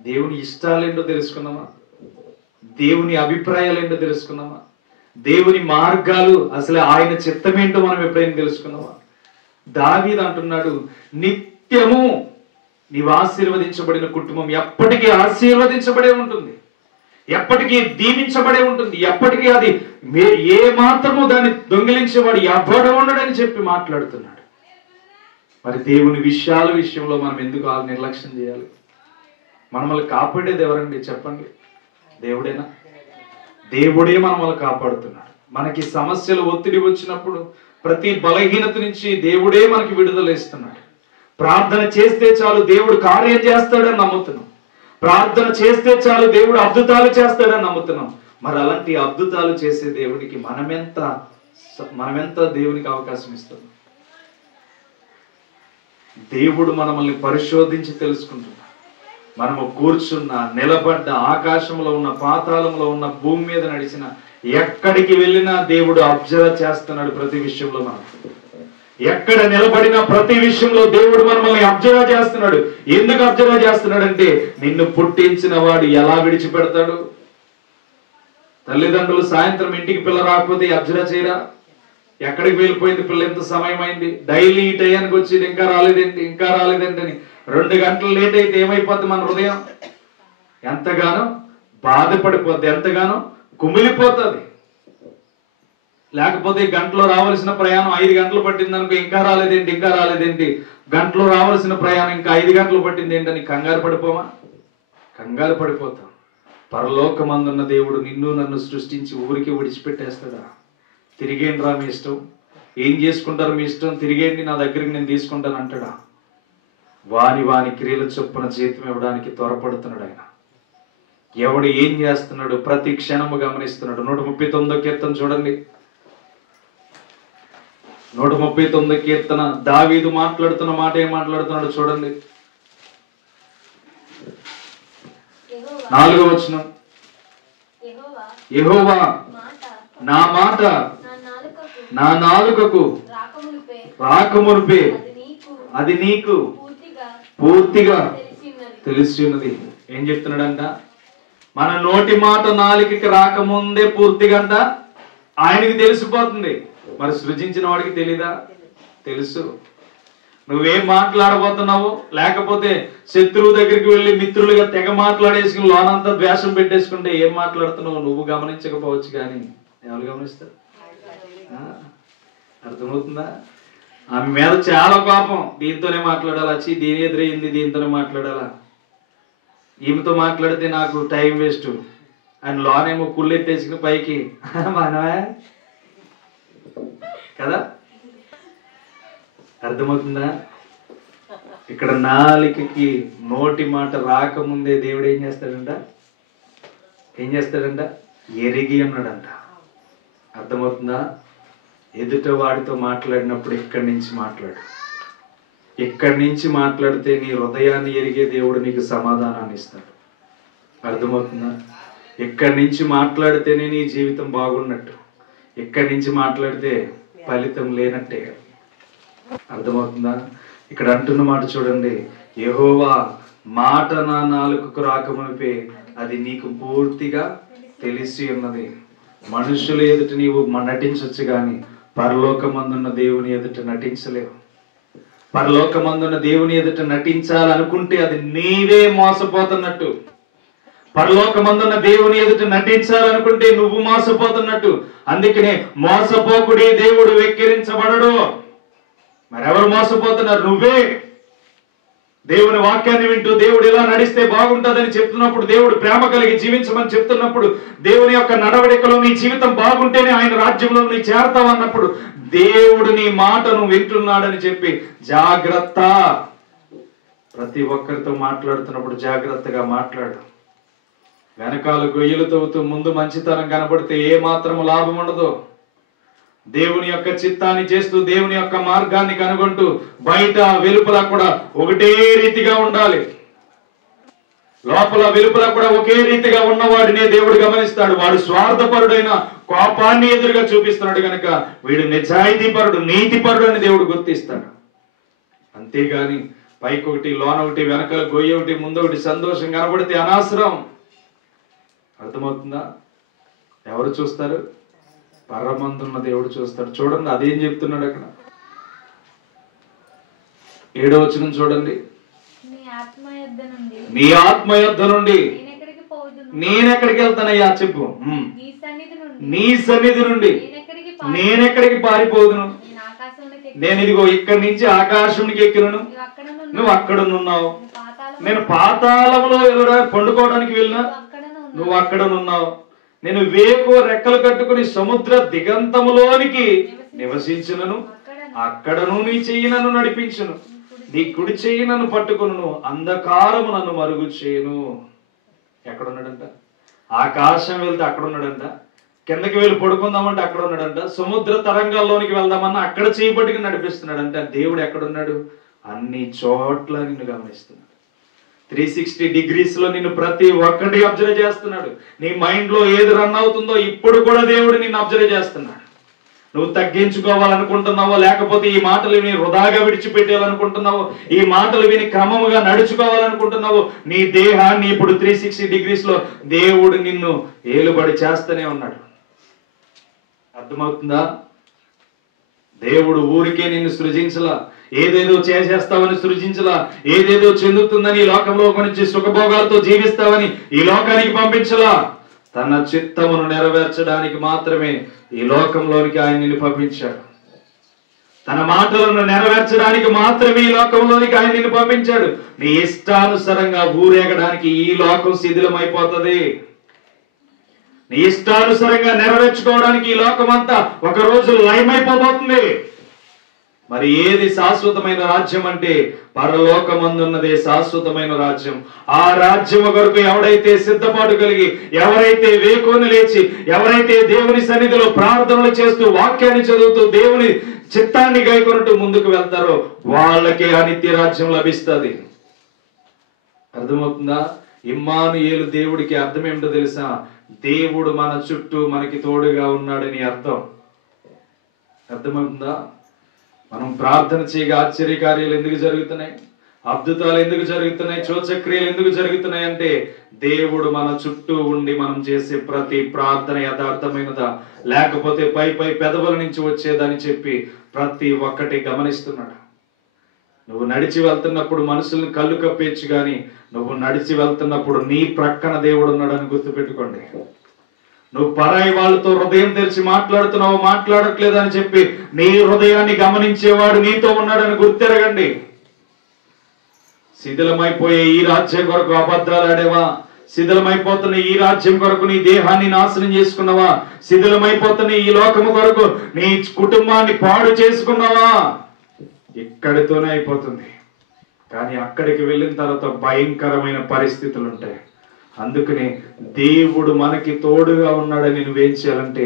దేవుని ఇష్టాలేంటో తెలుసుకున్నామా? దేవుని అభిప్రాయాలు ఏంటో తెలుసుకున్నామా? దేవుని మార్గాలు, అసలు ఆయన చిత్తమేంటో మనం ఎప్పుడైనా తెలుసుకున్నామా? దావీదు అంటున్నాడు, నిత్యము నీవు ఆశీర్వదించబడిన కుటుంబం ఎప్పటికీ ఆశీర్వదించబడే ఉంటుంది, ఎప్పటికీ దీవించబడే ఉంటుంది, ఎప్పటికీ అది ఏ మాత్రము దాన్ని దొంగిలించేవాడు ఎవ్వడు ఉండడని చెప్పి మాట్లాడుతున్నాడు. మరి దేవుని విషయంలో మనం ఎందుకు నిర్లక్ష్యం చేయాలి? మనల్ని కాపాడేది ఎవరండి చెప్పండి? దేవుడేనా? దేవుడే మనల్ని కాపాడుతున్నాడు. మనకి సమస్యలు, ఒత్తిడి వచ్చినప్పుడు ప్రతి బలహీనత నుంచి దేవుడే మనకి విడుదల ఇస్తున్నాడు. ప్రార్థన చేస్తే చాలు దేవుడు కార్యం చేస్తాడని నమ్ముతున్నాం. ప్రార్థన చేస్తే చాలు దేవుడు అద్భుతాలు చేస్తాడని నమ్ముతున్నాం. మరి అలాంటి అద్భుతాలు చేసే దేవుడికి మనమెంత దేవునికి అవకాశం ఇస్తాం? దేవుడు మనల్ని పరిశోధించి తెలుసుకుంటున్నాడు. మనము కూర్చున్న, నిలబడ్డ, ఆకాశంలో ఉన్న, పాతాళంలో ఉన్న, భూమి మీద నడిచిన, ఎక్కడికి వెళ్ళినా దేవుడు అబ్జర్వ్ చేస్తున్నాడు. ప్రతి విషయంలో మనం ఎక్కడ నిలబడినా ప్రతి విషయంలో దేవుడు మనల్ని అబ్జర్వ్ చేస్తున్నాడు. ఎందుకు అబ్జర్వ్ చేస్తున్నాడంటే, నిన్ను పుట్టించిన వాడు ఎలా విడిచిపెడతాడు? తల్లిదండ్రులు సాయంత్రం ఇంటికి పిల్ల రాకపోతే అబ్జర్వ్ చేయరా? ఎక్కడికి వెళ్ళిపోయింది పిల్ల, ఎంత సమయం అయింది, డైలీ ఈ టయానికి వచ్చి ఇంకా రాలేదేంటి అని 2 గంటలు లేట్ అయితే ఏమైపోద్ది? మన హృదయం ఎంతగానో బాధపడిపోద్ది, ఎంతగానో కుమిలిపోతుంది. లేకపోతే గంటలో రావాల్సిన ప్రయాణం 5 గంటలు పట్టింది అనుకో, ఇంకా రాలేదేంటి, గంటలో రావాల్సిన ప్రయాణం ఇంకా 5 గంటలు పట్టింది ఏంటని కంగారు పడిపోమా? కంగారు పడిపోతాం. పరలోకమందున్న దేవుడు నిన్ను నన్ను సృష్టించి ఊరికి విడిచిపెట్టేస్తాడా? తిరిగేండి రా మీ ఇష్టం, ఏం చేసుకుంటారు మీ ఇష్టం, తిరిగేండి నా దగ్గరికి నేను తీసుకుంటాను అంటాడా? వాని క్రియల చొప్పున జీతం ఇవ్వడానికి త్వరపడుతున్నాడు ఆయన. ఎవడు ఏం చేస్తున్నాడు ప్రతి క్షణము గమనిస్తున్నాడు. 139వ కీర్తన చూడండి. 139వ కీర్తన దావీదు మాట్లాడుతున్న మాట ఏం మాట్లాడుతున్నాడు చూడండి. 4వ వచనం, యెహోవా నా మాట నా నాలుకకు రాకమునుపే అది నీకు పూర్తిగా తెలిసి ఉన్నది. ఏం చెప్తున్నాడంట? మన నోటి మాట నాలుకకి రాకముందే పూర్తిగా అంట ఆయనకి తెలిసిపోతుంది. మరి సృజించిన వాడికి తెలీదా? తెలుసు. నువ్వేం మాట్లాడబోతున్నావు, లేకపోతే శత్రువు దగ్గరికి వెళ్ళి మిత్రులుగా తెగ మాట్లాడేసుకుని లోనంతా ద్వేషం పెట్టేసుకుంటే ఏం మాట్లాడుతున్నావు నువ్వు గమనించకపోవచ్చు, కానీ ఎవరు గమనిస్తారు? అర్థమవుతుందా? ఆమె మీద చాలా కోపం, దీంతోనే మాట్లాడాలా, దీని ఎదురైంది దీంతోనే మాట్లాడాలా, ఈమెతో మాట్లాడితే నాకు టైం వేస్ట్ అని లోనేమో కుళ్ళెట్టేసుకుని పైకి మనమే కదా. అర్థమవుతుందా? ఇక్కడ నాలికకి నోటి మాట రాకముందే దేవుడు ఏం చేస్తాడంట? ఎరిగి ఉన్నాడంట. అర్థమవుతుందా? ఎదుట వాడితో మాట్లాడినప్పుడు ఇక్కడి నుంచి మాట్లాడితే నీ హృదయాన్ని ఎరిగే దేవుడు నీకు సమాధానాన్ని ఇస్తాడు. అర్థమవుతుందా? ఇక్కడి నుంచి మాట్లాడితేనే నీ జీవితం బాగున్నట్టు, ఇక్కడి నుంచి మాట్లాడితే ఫలితం లేనట్టే. అర్థమవుతుందా? ఇక్కడ అంటున్న మాట చూడండి, యెహోవా మాట నా నాలుకకు రాకమునిపే అది నీకు పూర్తిగా తెలిసి ఉన్నది. మనుషుల ఎదుట నీవు నటించవచ్చు కానీ పరలోకమందున్న దేవుని ఎదుట నటించలేవు. పరలోకమందున్న దేవుని ఎదుట నటించాలనుకుంటే అది నీవే మోసపోతున్నట్టు. పరలోకమందున్న దేవుని ఎదుట నటించాలనుకుంటే నువ్వు మోసపోతున్నట్టు. అందుకనే మోసపోకుడే దేవుడు వెక్కిరించబడడు. మరెవరు మోసపోతున్నారు? దేవుని వాక్యాన్ని వింటూ దేవుడు ఇలా నడిస్తే బాగుంటుందని చెప్తున్నప్పుడు, దేవుడు ప్రేమ కలిగి జీవించమని చెప్తున్నప్పుడు, దేవుని యొక్క నడవడికలో నీ జీవితం బాగుంటేనే ఆయన రాజ్యంలో నీ చేరతావు అన్నప్పుడు, దేవుడు నీ మాటను వింటున్నాడని చెప్పి జాగ్రత్త. ప్రతి ఒక్కరితో మాట్లాడుతున్నప్పుడు జాగ్రత్తగా మాట్లాడు. వెనకాల గొయ్యలు తవ్వుతూ ముందు మంచితనం కనబడితే ఏ మాత్రం లాభం ఉండదు. దేవుని యొక్క చిత్తాన్ని చేస్తూ దేవుని యొక్క మార్గాన్ని కనుగొంటూ బయట వెలుపల కూడా ఒకటే రీతిగా ఉండాలి. లోపల వెలుపల కూడా ఒకే రీతిగా ఉన్నవాడినే దేవుడు గమనిస్తాడు. వాడు స్వార్థపరుడైన కోపాన్ని ఎదురుగా చూపిస్తున్నాడు కనుక వీడు నిజాయితీపరుడు, నీతిపరుడు అని దేవుడు గుర్తిస్తాడు. అంతేగాని పైకి ఒకటి, లోన ఒకటి, వెనకాల గొయ్య ఒకటి, ముందు ఒకటి సంతోషం కనబడితే అనవసరం. అర్థమవుతుందా? ఎవరు చూస్తారు? పరమందున్న దేవుడు చూస్తాడు. చూడండి అదేం చెప్తున్నాడు అక్కడ. 7వ వచనం చూడండి. నీ ఆత్మ యొద్ద నుండి నేనెక్కడికి వెళ్తానయ్యా చెప్పు. నీ సన్నిధి నుండి నేనెక్కడికి పారిపోదును? నేను ఇదిగో ఇక్కడి నుంచి ఆకాశంకి ఎక్కినను, నువ్వు అక్కడనున్నావు. నేను పాతాళంలో పండుకోవడానికి వెళ్ళినా నువ్వు అక్కడనున్నావు. నేను వేకు రెక్కలు కట్టుకుని సముద్ర దిగంతములోనికి నివసించునను, అక్కడను నీ చెయ్యి నన్ను నడిపించును, నీ కుడి చెయ్యి నన్ను పట్టుకును, అంధకారము నన్ను మరుగు చేయను. ఎక్కడున్నాడంట? ఆకాశం వెళ్తే అక్కడ ఉన్నాడంట, కిందకి వెళ్ళి పడుకుందామంటే అక్కడ ఉన్నాడంట, సముద్ర తరంగాల్లోనికి వెళ్దామన్నా అక్కడ చేయబట్టుకు నడిపిస్తున్నాడంట. దేవుడు ఎక్కడున్నాడు? అన్ని చోట్ల నిన్ను గమనిస్తున్నాడు. 360 degrees లో నిన్ను ప్రతి ఒక్కటి అబ్జర్వ్ చేస్తున్నాడు. నీ మైండ్ లో ఏది రన్ అవుతుందో ఇప్పుడు కూడా దేవుడు నిన్ను అబ్జర్వ్ చేస్తున్నాడు. నువ్వు తగ్గించుకోవాలనుకుంటున్నావో, లేకపోతే ఈ మాటలు విని వృధాగా విడిచిపెట్టాలనుకుంటున్నావో, ఈ మాటలు విని క్రమముగా నడుచుకోవాలనుకుంటున్నావో, నీ దేహాన్ని ఇప్పుడు 360 degrees లో దేవుడు నిన్ను ఏలుబడి చేస్తూనే ఉన్నాడు. అర్థమవుతుందా? దేవుడు ఊరికే నిన్ను సృజించలా, ఏదేదో చేసేస్తావని సృజించలా, ఏదేదో చెందుతుందని ఈ లోకంలో గురించి సుఖభోగాలతో జీవిస్తావని ఈ లోకానికి పంపించలా. తన చిత్తమును నెరవేర్చడానికి మాత్రమే ఈ లోకంలోనికి ఆయన నిన్ను పంపించాడు. తన మాటలను నెరవేర్చడానికి మాత్రమే ఈ లోకంలోనికి ఆయన నిన్ను పంపించాడు. నీ ఇష్టానుసారంగా ఊరేగడానికి ఈ లోకం శిథిలమైపోతుంది. నీ ఇష్టానుసారంగా నెరవేర్చుకోవడానికి ఈ లోకం అంతా ఒక రోజు లయమైపోబోతుంది. మరి ఏది శాశ్వతమైన రాజ్యం అంటే పరలోకమందున్నదే శాశ్వతమైన రాజ్యం. ఆ రాజ్యం కొరకు ఎవడైతే సిద్ధపాటు కలిగి, ఎవరైతే వేకుని లేచి, ఎవరైతే దేవుని సన్నిధిలో ప్రార్థనలు చేస్తూ వాక్యాన్ని చదువుతూ దేవుని చిత్తాన్ని గైకొనుటూ ముందుకు వెళ్తారో వాళ్ళకే ఆ నిత్య రాజ్యం లభిస్తుంది. అర్థమవుతుందా? ఇమ్మానుయేలు దేవుడికి అర్థం ఏమిటో తెలుసా? దేవుడు మన చుట్టూ మనకి తోడుగా ఉన్నాడని అర్థం. అర్థమవుతుందా? మనం ప్రార్థన చేయగా ఆశ్చర్యకార్యాలు ఎందుకు జరుగుతున్నాయి? అద్భుతాలు ఎందుకు జరుగుతున్నాయి? సూచక్రియలు ఎందుకు జరుగుతున్నాయి అంటే దేవుడు మన చుట్టూ ఉండి మనం చేసే ప్రతి ప్రార్థన యథార్థమైనదా, లేకపోతే పై పెదవుల నుంచి వచ్చేదని చెప్పి ప్రతి ఒక్కటి గమనిస్తున్నాడు. నువ్వు నడిచి వెళ్తున్నప్పుడు మనుషుల్ని కళ్ళు కప్పేచ్చు, కానీ నువ్వు నడిచి వెళ్తున్నప్పుడు నీ ప్రక్కన దేవుడు ఉన్నాడని గుర్తుపెట్టుకోండి. నువ్వు పరాయి వాళ్ళతో హృదయం తెరిచి మాట్లాడుతున్నావు, మాట్లాడట్లేదని చెప్పి నీ హృదయాన్ని గమనించేవాడు నీతో ఉన్నాడని గుర్తెరగండి. శిథిలమైపోయే ఈ రాజ్యం కొరకు అబద్ధాలు ఆడేవా? శిథిలమైపోతున్న ఈ రాజ్యం కొరకు నీ దేహాన్ని నాశనం చేసుకున్నావా? శిథిలమైపోతున్న ఈ లోకము కొరకు నీ కుటుంబాన్ని పాడు చేసుకున్నావా? ఇక్కడితోనే అయిపోతుంది. కానీ అక్కడికి వెళ్ళిన తర్వాత భయంకరమైన పరిస్థితులు ఉంటాయి. అందుకని దేవుడు మనకి తోడుగా ఉన్నాడని నువ్వేం చేయాలంటే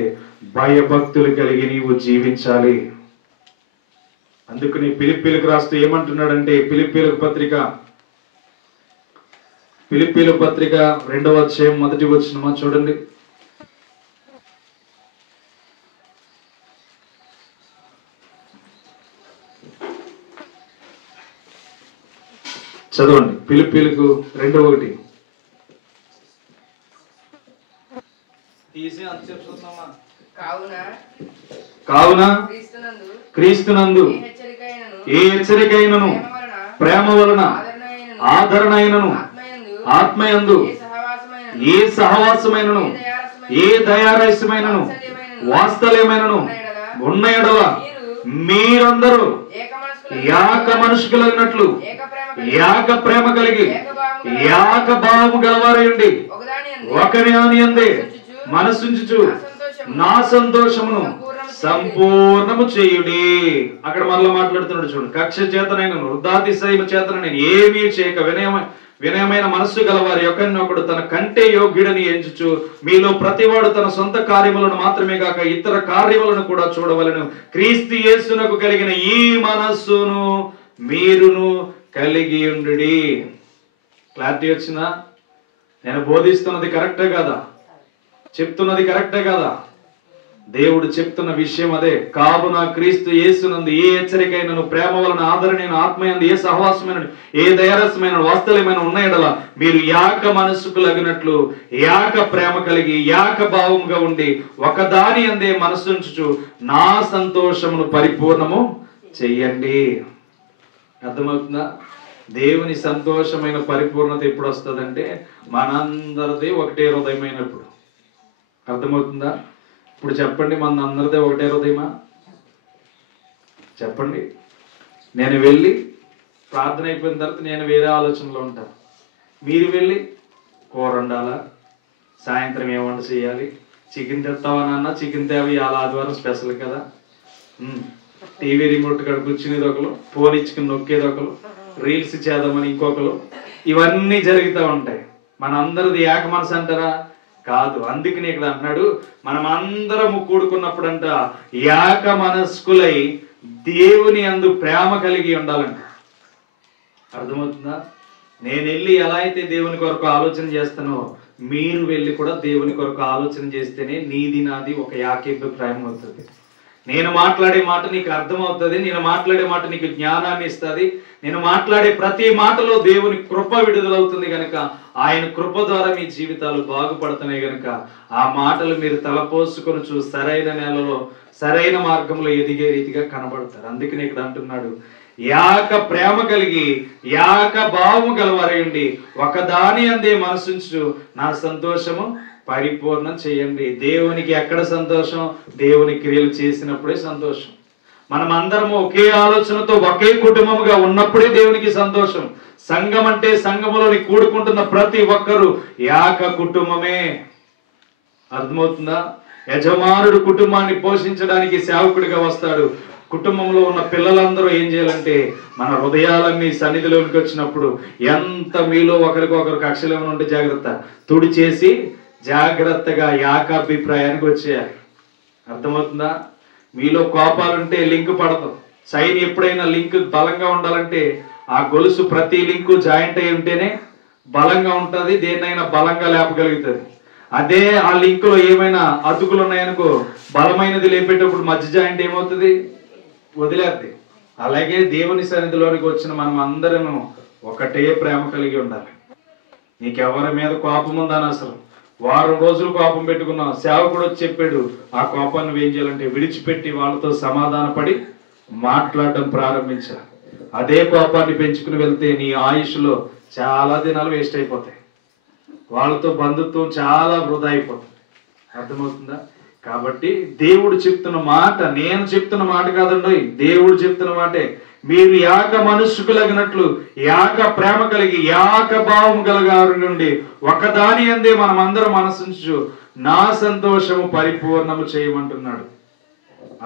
భయభక్తులు కలిగి నీవు జీవించాలి. అందుకని ఫిలిప్పీలకు రాస్తూ ఏమంటున్నాడంటే, ఫిలిప్పీలకు పత్రిక 2వ అధ్యాయం 1వ వచనం చూడండి. చదవండి. ఫిలిప్పీలకు 2:1. కావున క్రీస్తునందు ఏ హెచ్చరికైనను, ప్రేమ వలన, ఆదరణైనను, ఆత్మయందు ఏ సహవాసమైనను, ఏ దయారసమైనను, వాత్సల్యమైనను ఉన్న యెడల మీరందరూ ఏక మనుషులైనట్లు యాక ప్రేమ కలిగి యాక భావము గలవారై ఉండి ఒకరి యందే మనసుంచుచు నా సంతోషమును సంపూర్ణము చేయుడి. అక్కడ మరలా మాట్లాడుతున్నాడు చూడండి. కక్ష చేతనైన వృద్ధాతిశయము చేతన నేను ఏమీ చేయక వినయమైన మనస్సు గలవారి ఒకరినొకడు తన కంటే యోగ్యుడని ఎంచుచు మీలో ప్రతివాడు తన సొంత కార్యములను మాత్రమే కాక ఇతర కార్యములను కూడా చూడవలెను. క్రీస్తు యేసునకు కలిగిన ఈ మనస్సును మీరును కలిగి ఉండుడి. క్లారిటీ వచ్చిందా? నేను బోధిస్తున్నది కరెక్టే కదా? చెప్తున్నది కరెక్టే కదా? దేవుడు చెప్తున్న విషయం అదే. కావున క్రీస్తు యేసునందు ఏ హెచ్చరికైనను ప్రేమ వలన ఆదరణైన ఆత్మయందు ఏ సహవాసమైన ఏ దయారసమైన వాస్తవమైన ఉన్న ఎడల మీరు యాక మనస్సుకు లగినట్లు యాక ప్రేమ కలిగి యాక భావముగా ఉండి ఒకదాని అందే మనస్సుంచుచు నా సంతోషమును పరిపూర్ణము చెయ్యండి. అర్థమవుతుందా? దేవుని సంతోషమైన పరిపూర్ణత ఎప్పుడు వస్తుందంటే మనందరిది ఒకటే హృదయమైనప్పుడు. అర్థమవుతుందా? ఇప్పుడు చెప్పండి, మన అందరిదే ఒకటే హృదయమా? చెప్పండి. నేను వెళ్ళి ప్రార్థన అయిపోయిన తర్వాత నేను వేరే ఆలోచనలో ఉంటాను. మీరు వెళ్ళి కూర వండాలా, సాయంత్రం ఏ వంట చేయాలి, చికెన్ తెస్తావా నాన్న, చికెన్ తేవి ఇవాళ ఆదివారం స్పెషల్ కదా, టీవీ రిమోట్ కాడ కూర్చునేది ఒకరు, ఫోన్ ఇచ్చుకుని నొక్కేది ఒకరు, రీల్స్ చేద్దామని ఇంకొకరు, ఇవన్నీ జరుగుతూ ఉంటాయి. మనందరిది ఏక మనసు అంటారా? కాదు. అందుకని ఇక్కడ అంటున్నాడు మనం అందరము కూడుకున్నప్పుడంట యాక మనస్కులై దేవుని యందు ప్రేమ కలిగి ఉండాలంట. అర్థమవుతుందా? నేను వెళ్ళి ఎలా అయితే దేవుని కొరకు ఆలోచన చేస్తానో మీరు వెళ్ళి కూడా దేవుని కొరకు ఆలోచన చేస్తేనే నీది నాది ఒక యాకేభిప్రాయం అవుతుంది. నేను మాట్లాడే మాట నీకు అర్థమవుతుంది, నేను మాట్లాడే మాట నీకు జ్ఞానాన్ని ఇస్తుంది, నేను మాట్లాడే ప్రతి మాటలో దేవుని కృప విడుదలవుతుంది కనుక ఆయన కృప ద్వారా మీ జీవితాలు బాగుపడుతున్నాయి కనుక ఆ మాటలు మీరు తలపోసుకొని సరైన నెలలో సరైన మార్గంలో ఎదిగే రీతిగా కనబడతారు. అందుకని ఇక్కడ అంటున్నాడు యాక ప్రేమ కలిగి యాక భావము గలవారైండి ఒకదాని అందే మనసుంచు నా సంతోషము పరిపూర్ణం చేయండి. దేవునికి ఎక్కడ సంతోషం? దేవుని క్రియలు చేసినప్పుడే సంతోషం. మనం అందరము ఒకే ఆలోచనతో ఒకే కుటుంబముగా ఉన్నప్పుడే దేవునికి సంతోషం. సంఘం అంటే సంఘములోని కూడుకుంటున్న ప్రతి ఒక్కరు యాక కుటుంబమే. అర్థమవుతుందా? యజమానుడు కుటుంబాన్ని పోషించడానికి సేవకుడిగా వస్తాడు. కుటుంబంలో ఉన్న పిల్లలందరూ ఏం చేయాలంటే మన హృదయాలన్నీ సన్నిధిలోనికి వచ్చినప్పుడు ఎంత మీలో ఒకరికొకరు కక్షలు ఏమైనా ఉంటే జాగ్రత్త తుడిచేసి జాగ్రత్తగా యాకాభిప్రాయానికి వచ్చేయాలి. అర్థమవుతుందా? మీలో కోపాలుంటే లింక్ పడదు. సైన్ ఎప్పుడైనా లింక్ బలంగా ఉండాలంటే ఆ గొలుసు ప్రతి లింకు జాయింట్ అయి ఉంటేనే బలంగా ఉంటుంది, దేన్నైనా బలంగా లేపగలుగుతుంది. అదే ఆ లింక్ లో ఏమైనా అతుకులు ఉన్నాయనుకో బలమైనది లేపేటప్పుడు మధ్య జాయింట్ ఏమవుతుంది? వదిలేద్ది. అలాగే దేవుని సన్నిధిలోనికి వచ్చిన మనం అందరం ఒకటే ప్రేమ కలిగి ఉండాలి. నీకెవరి మీద కోపం ఉందని అసలు వారం రోజులు కోపం పెట్టుకున్నాం, సేవకుడు వచ్చి చెప్పాడు ఆ కోపాన్ని ఏం చేయాలంటే విడిచిపెట్టి వాళ్ళతో సమాధానపడి మాట్లాడడం ప్రారంభించాలి. అదే కోపాన్ని పెంచుకుని వెళ్తే నీ ఆయుష్లో చాలా దినాలు వేస్ట్ అయిపోతాయి, వాళ్ళతో బంధుత్వం చాలా వృధా అయిపోతుంది. అర్థమవుతుందా? కాబట్టి దేవుడు చెప్తున్న మాట నేను చెప్తున్న మాట కాదండి, దేవుడు చెప్తున్న మాటే. మీరు యాక మనస్సుకు లగినట్లు యాక ప్రేమ కలిగి యాక భావం కలగారు నుండి ఒకదాని అందే మనం అందరం మనసుంచు నా సంతోషము పరిపూర్ణము చేయమంటున్నాడు.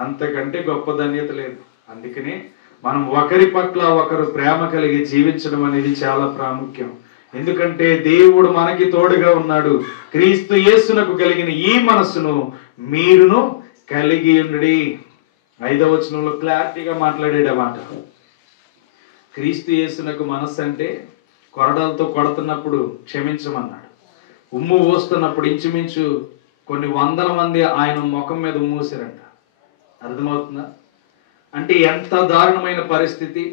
అంతకంటే గొప్ప ధన్యత లేదు. అందుకనే మనం ఒకరి పట్ల ఒకరు ప్రేమ కలిగి జీవించడం అనేది చాలా ప్రాముఖ్యం. ఎందుకంటే దేవుడు మనకి తోడుగా ఉన్నాడు. క్రీస్తు యేసునకు కలిగిన ఈ మనస్సును మీరును కలిగి ఉండి. 5వ వచనంలో క్లారిటీగా మాట్లాడేట మాట. క్రీస్తు యేసునకు మనస్సు అంటే కొరడాలతో కొడుతున్నప్పుడు క్షమించమన్నాడు. ఉమ్ము పోస్తున్నప్పుడు ఇంచుమించు కొన్ని వందల మంది ఆయన ముఖం మీద ఉమ్మూసారంట. అర్థమవుతుందా? అంటే ఎంత దారుణమైన పరిస్థితి,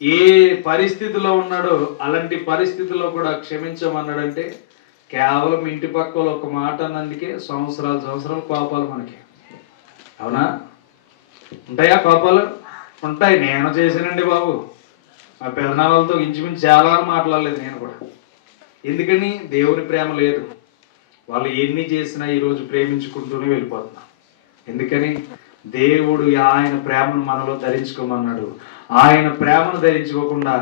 ఏ పరిస్థితిలో ఉన్నాడో అలాంటి పరిస్థితిలో కూడా క్షమించమన్నాడంటే కేవలం ఇంటి పక్కల ఒక మాట అన్నందుకే సంవత్సరాలు కోపాలు మనకి. అవునా? ఉంటాయా కోపాలు? ఉంటాయి. నేను చేశానండి బాబు, ఆ పెదనాలతో ఇంచుమించు చాలా మాట్లాడలేదు నేను కూడా. ఎందుకని? దేవుని ప్రేమ లేదు. వాళ్ళు ఎన్ని చేసినా ఈరోజు ప్రేమించుకుంటూనే వెళ్ళిపోతున్నాం. ఎందుకని? దేవుడు ఆయన ప్రేమను మనలో ధరించుకోమన్నాడు. ఆయన ప్రేమను ధరించుకోకుండా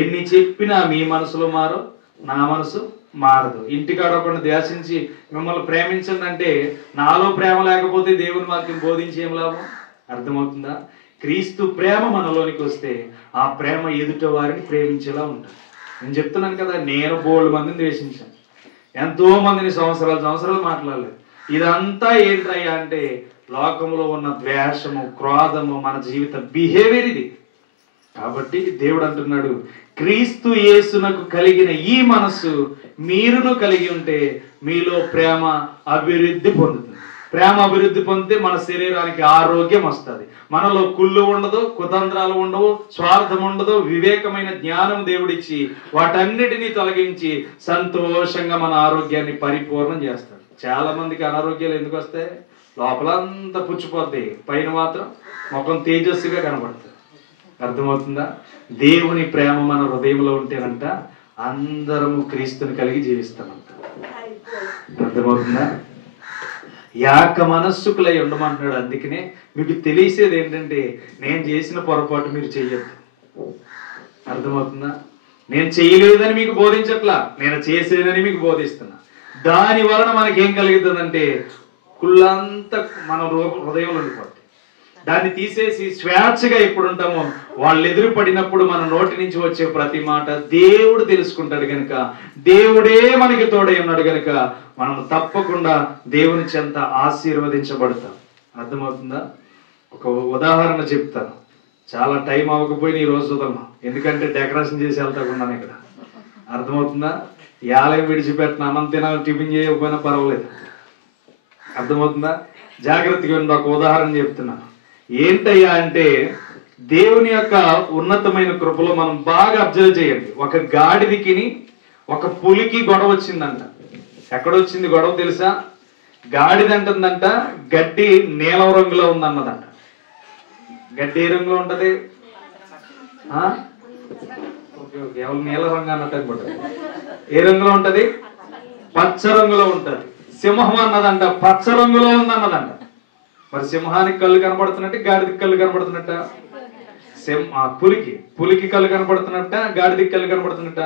ఎన్ని చెప్పినా మీ మనసులో మారు, నా మనసు మారదు. ఇంటికాడ ఒకరిని ద్వేషించి మిమ్మల్ని ప్రేమించండి అంటే నాలో ప్రేమ లేకపోతే దేవుని వాక్యం బోధించి ఏం లాభం? అర్థమవుతుందా? క్రీస్తు ప్రేమ మనలోనికి వస్తే ఆ ప్రేమ ఎదుట వారిని ప్రేమించేలా ఉంటుంది. నేను చెప్తున్నాను కదా, నేను బోల్డ్ మందిని ద్వేషించాను, ఎంతో మందిని సంవత్సరాలు మాట్లాడలేదు. ఇదంతా ఏంటయ్యా అంటే లోకంలో ఉన్న ద్వేషము, క్రోధము, మన జీవిత బిహేవియర్ ఇది. కాబట్టి దేవుడు అంటున్నాడు, క్రీస్తు యేసునకు కలిగిన ఈ మనస్సు మీరును కలిగి ఉంటే మీలో ప్రేమ అభివృద్ధి పొందుతుంది. ప్రేమ అభివృద్ధి పొందితే మన శరీరానికి ఆరోగ్యం వస్తుంది. మనలో కుళ్ళు ఉండదు, కుతంత్రాలు ఉండవు, స్వార్థం ఉండదు. వివేకమైన జ్ఞానం దేవుడిచ్చి వాటన్నిటినీ తొలగించి సంతోషంగా మన ఆరోగ్యాన్ని పరిపూర్ణం చేస్తాడు. చాలా మందికి అనారోగ్యాలు ఎందుకు వస్తాయి? లోపలంతా పుచ్చిపోద్ది, పైన మాత్రం ముఖం తేజస్సుగా కనబడుతుంది. అర్థమవుతుందా? దేవుని ప్రేమ మన హృదయంలో ఉంటేనంట అందరము క్రీస్తుని కలిగి జీవిస్తామంట. అర్థమవుతుందా? యాక మనస్సుకులై ఉండమంటున్నాడు. అందుకనే మీకు తెలిసేది ఏంటంటే నేను చేసిన పొరపాటు మీరు చెయ్యొద్దు. అర్థమవుతుందా? నేను చేయలేదని మీకు బోధించట్లా, నేను చేసేదని మీకు బోధిస్తున్నా. దాని వలన మనకేం కలుగుతుందంటే కుళ్ళంతా మన హృదయంలో ఉండిపోతుంది. దాన్ని తీసేసి స్వేచ్ఛగా ఎప్పుడు ఉంటామో వాళ్ళు ఎదురు పడినప్పుడు మన నోటి నుంచి వచ్చే ప్రతి మాట దేవుడు తెలుసుకుంటాడు కనుక, దేవుడే మనకి తోడై ఉన్నాడు కనుక మనం తప్పకుండా దేవుని చెంత ఆశీర్వదించబడతాం. అర్థమవుతుందా? ఒక ఉదాహరణ చెప్తాను. చాలా టైం అవ్వకపోయినా ఈ రోజు చూద్దాం, ఎందుకంటే డెకరేషన్ చేసి వెళ్తాకున్నాను ఇక్కడ. అర్థమవుతుందా? ఆలయం విడిచిపెట్టిన అన్నం తినాలి, టిఫిన్ చేయకపోయినా పర్వాలేదు. అర్థమవుతుందా? జాగ్రత్తగా ఉండి ఒక ఉదాహరణ చెప్తున్నాను. ఏంటయ్యా అంటే దేవుని యొక్క ఉన్నతమైన కృపలో మనం బాగా అబ్జర్వ్ చేయండి. ఒక గాడిదికి ఒక పులికి గొడవ వచ్చిందంట. ఎక్కడొచ్చింది గొడవ తెలుసా? గాడిద అంటుందంట గడ్డి నీలం రంగులో ఉందన్నదంట. గడ్డి ఏ రంగులో ఉంటది? ఎవరు నీల రంగు అన్నట్టు అనుకుంటుంది. ఏ రంగులో ఉంటది? పచ్చ రంగులో ఉంటది. సింహం అన్నదంట పచ్చ రంగులో ఉందన్నదంట. మరి సింహానికి కళ్ళు కనబడుతున్నట్టు, గాడిదికి కళ్ళు కనబడుతున్నట్ట? పులికి కళ్ళు కనబడుతున్నట్ట, గాడిదికి కళ్ళు కనబడుతున్నట్ట?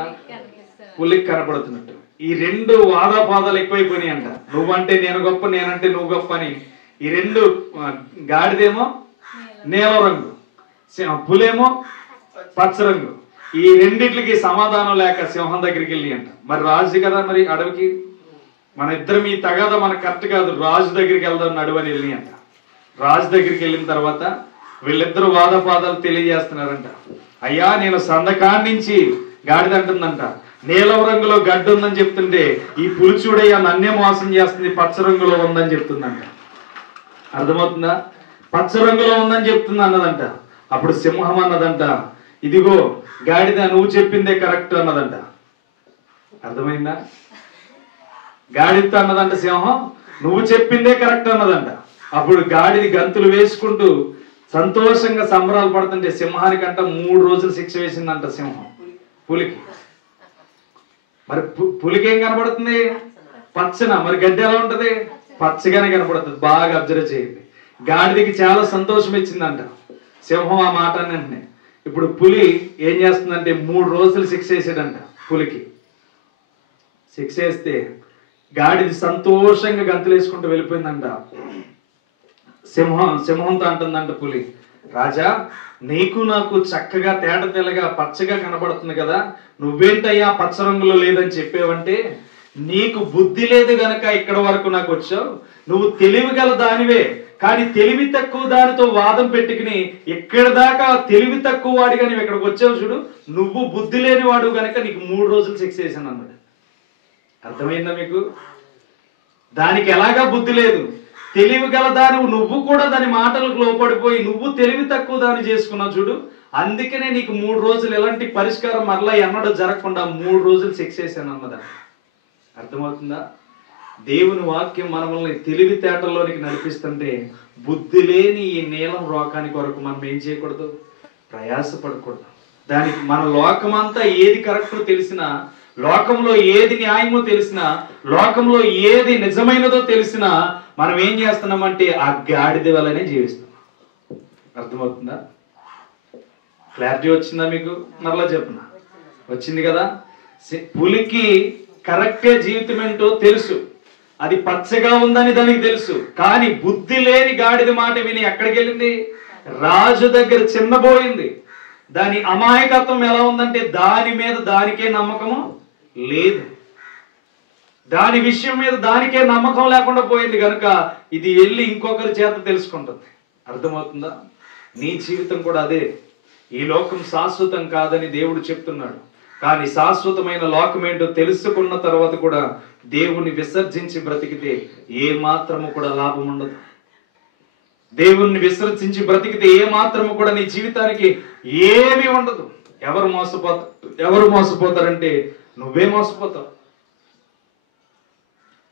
పులికి కనబడుతున్నట్టు. ఈ రెండు వాదాపాదాలు ఎక్కువైపోయినాయి అంట. నువ్వంటే నేను గొప్ప, నేనంటే నువ్వు గొప్ప అని. ఈ రెండు, గాడిదేమో నీలం రంగు, పులేమో పచ్చ రంగు. ఈ రెండిట్లకి సమాధానం లేక సింహం దగ్గరికి వెళ్ళి అంట. మరి రాజు కదా, మరి అడవికి మన ఇద్దరం ఈ తగాదా మనకు కరెక్ట్ కాదు, రాజు దగ్గరికి వెళ్దాం నడువని వెళ్ళి అంట. రాజు దగ్గరికి వెళ్ళిన తర్వాత వీళ్ళిద్దరు వాదపాదాలు తెలియజేస్తున్నారంట. అయ్యా, నేను సందకాడి నుంచి గాడిద అంటుందంట నీలం రంగులో గడ్డి ఉందని చెప్తుంటే ఈ పులిచూడయ్యా నన్నే మోసం చేస్తుంది, పచ్చ రంగులో ఉందని చెప్తుందంట. అర్థమవుతుందా? పచ్చ రంగులో ఉందని చెప్తుంది అన్నదంట. అప్పుడు సింహం అన్నదంట, ఇదిగో గాడిద నువ్వు చెప్పిందే కరెక్ట్ అన్నదంట. అర్థమైందా? గాడిద అన్నదంట సింహం, నువ్వు చెప్పిందే కరెక్ట్ అన్నదంట. అప్పుడు గాడిది గంతులు వేసుకుంటూ సంతోషంగా సంబరాలు పడుతుంటే సింహానికంట 3 రోజులు శిక్ష వేసిందంట సింహం పులికి. మరి పులికి ఏం కనబడుతుంది? పచ్చన. మరి గడ్డి ఎలా ఉంటది? పచ్చగానే కనబడుతుంది. బాగా అబ్జర్వ్ చేయండి. గాడిదికి చాలా సంతోషం ఇచ్చిందంట సింహం ఆ మాట అన్నింటినీ. ఇప్పుడు పులి ఏం చేస్తుందంటే 3 రోజులు శిక్ష వేసాడంట పులికి. శిక్ష వేస్తే గాడిది సంతోషంగా గంతులు వేసుకుంటూ వెళ్ళిపోయిందంట. సింహంతో అంటుందంట పులి, రాజా, నీకు నాకు చక్కగా తేట తెల్లగా పచ్చగా కనబడుతుంది కదా, నువ్వేంటయ్యా పచ్చ రంగులో లేదని చెప్పేవంటే నీకు బుద్ధి లేదు గనక ఇక్కడ వరకు నాకు వచ్చావు. నువ్వు తెలివి గల దానివే, కానీ తెలివి తక్కువ దానితో వాదం పెట్టుకుని ఇక్కడ దాకా తెలివి తక్కువ వాడిగా నువ్వు ఇక్కడికి వచ్చావు చూడు, నువ్వు బుద్ధి లేని వాడు గనక నీకు 3 రోజులు శిక్ష వేసాను అన్నాడు. అర్థమైందా మీకు? దానికి ఎలాగా బుద్ధి లేదు, తెలివి గల దాని నువ్వు కూడా దాని మాటలకు లోపడిపోయి నువ్వు తెలివి తక్కువ దాన్ని చేసుకున్నావు చూడు, అందుకనే నీకు 3 రోజులు ఎలాంటి పరిష్కారం మరలా ఎన్నడూ జరగకుండా 3 రోజులు శిక్ష వేసాను అన్నదా. అర్థమవుతుందా? దేవుని వాక్యం మనల్ని తెలివితేటల్లోనికి నడిపిస్తుంటే బుద్ధి లేని ఈ నీలం రోకానికి వరకు మనం ఏం చేయకూడదు? ప్రయాసపడకూడదు. దానికి మన లోకమంతా ఏది కరెక్టో తెలిసినా, లోకంలో ఏది న్యాయమో తెలిసినా, లోకంలో ఏది నిజమైనదో తెలిసినా మనం ఏం చేస్తున్నామంటే ఆ గాడిద వల్లనే జీవిస్తున్నాం. అర్థమవుతుందా? క్లారిటీ వచ్చిందా మీకు? మరలా చెప్పిన వచ్చింది కదా. పులికి కరెక్టే జీవితం ఏంటో తెలుసు, అది పచ్చగా ఉందని దానికి తెలుసు. కానీ బుద్ధి లేని గాడిద మాట విని ఎక్కడికి వెళ్ళింది? రాజు దగ్గర చిన్నబోయింది. దాని అమాయకత్వం ఎలా ఉందంటే దాని మీద దానికే నమ్మకము లేదు, దాని విషయం మీద దానికే నమ్మకం లేకుండా పోయింది కనుక ఇది వెళ్ళి ఇంకొకరి చేత తెలుసుకుంటుంది. అర్థమవుతుందా? నీ జీవితం కూడా అదే. ఈ లోకం శాశ్వతం కాదని దేవుడు చెప్తున్నాడు. కానీ శాశ్వతమైన లోకం ఏంటో తెలుసుకున్న తర్వాత కూడా దేవుణ్ణి విసర్జించి బ్రతికితే ఏ మాత్రము కూడా లాభం ఉండదు. దేవుణ్ణి విసర్జించి బ్రతికితే ఏ మాత్రము కూడా నీ జీవితానికి ఏమీ ఉండదు. ఎవరు మోసపోతారంటే నువ్వే మోసపోతావు.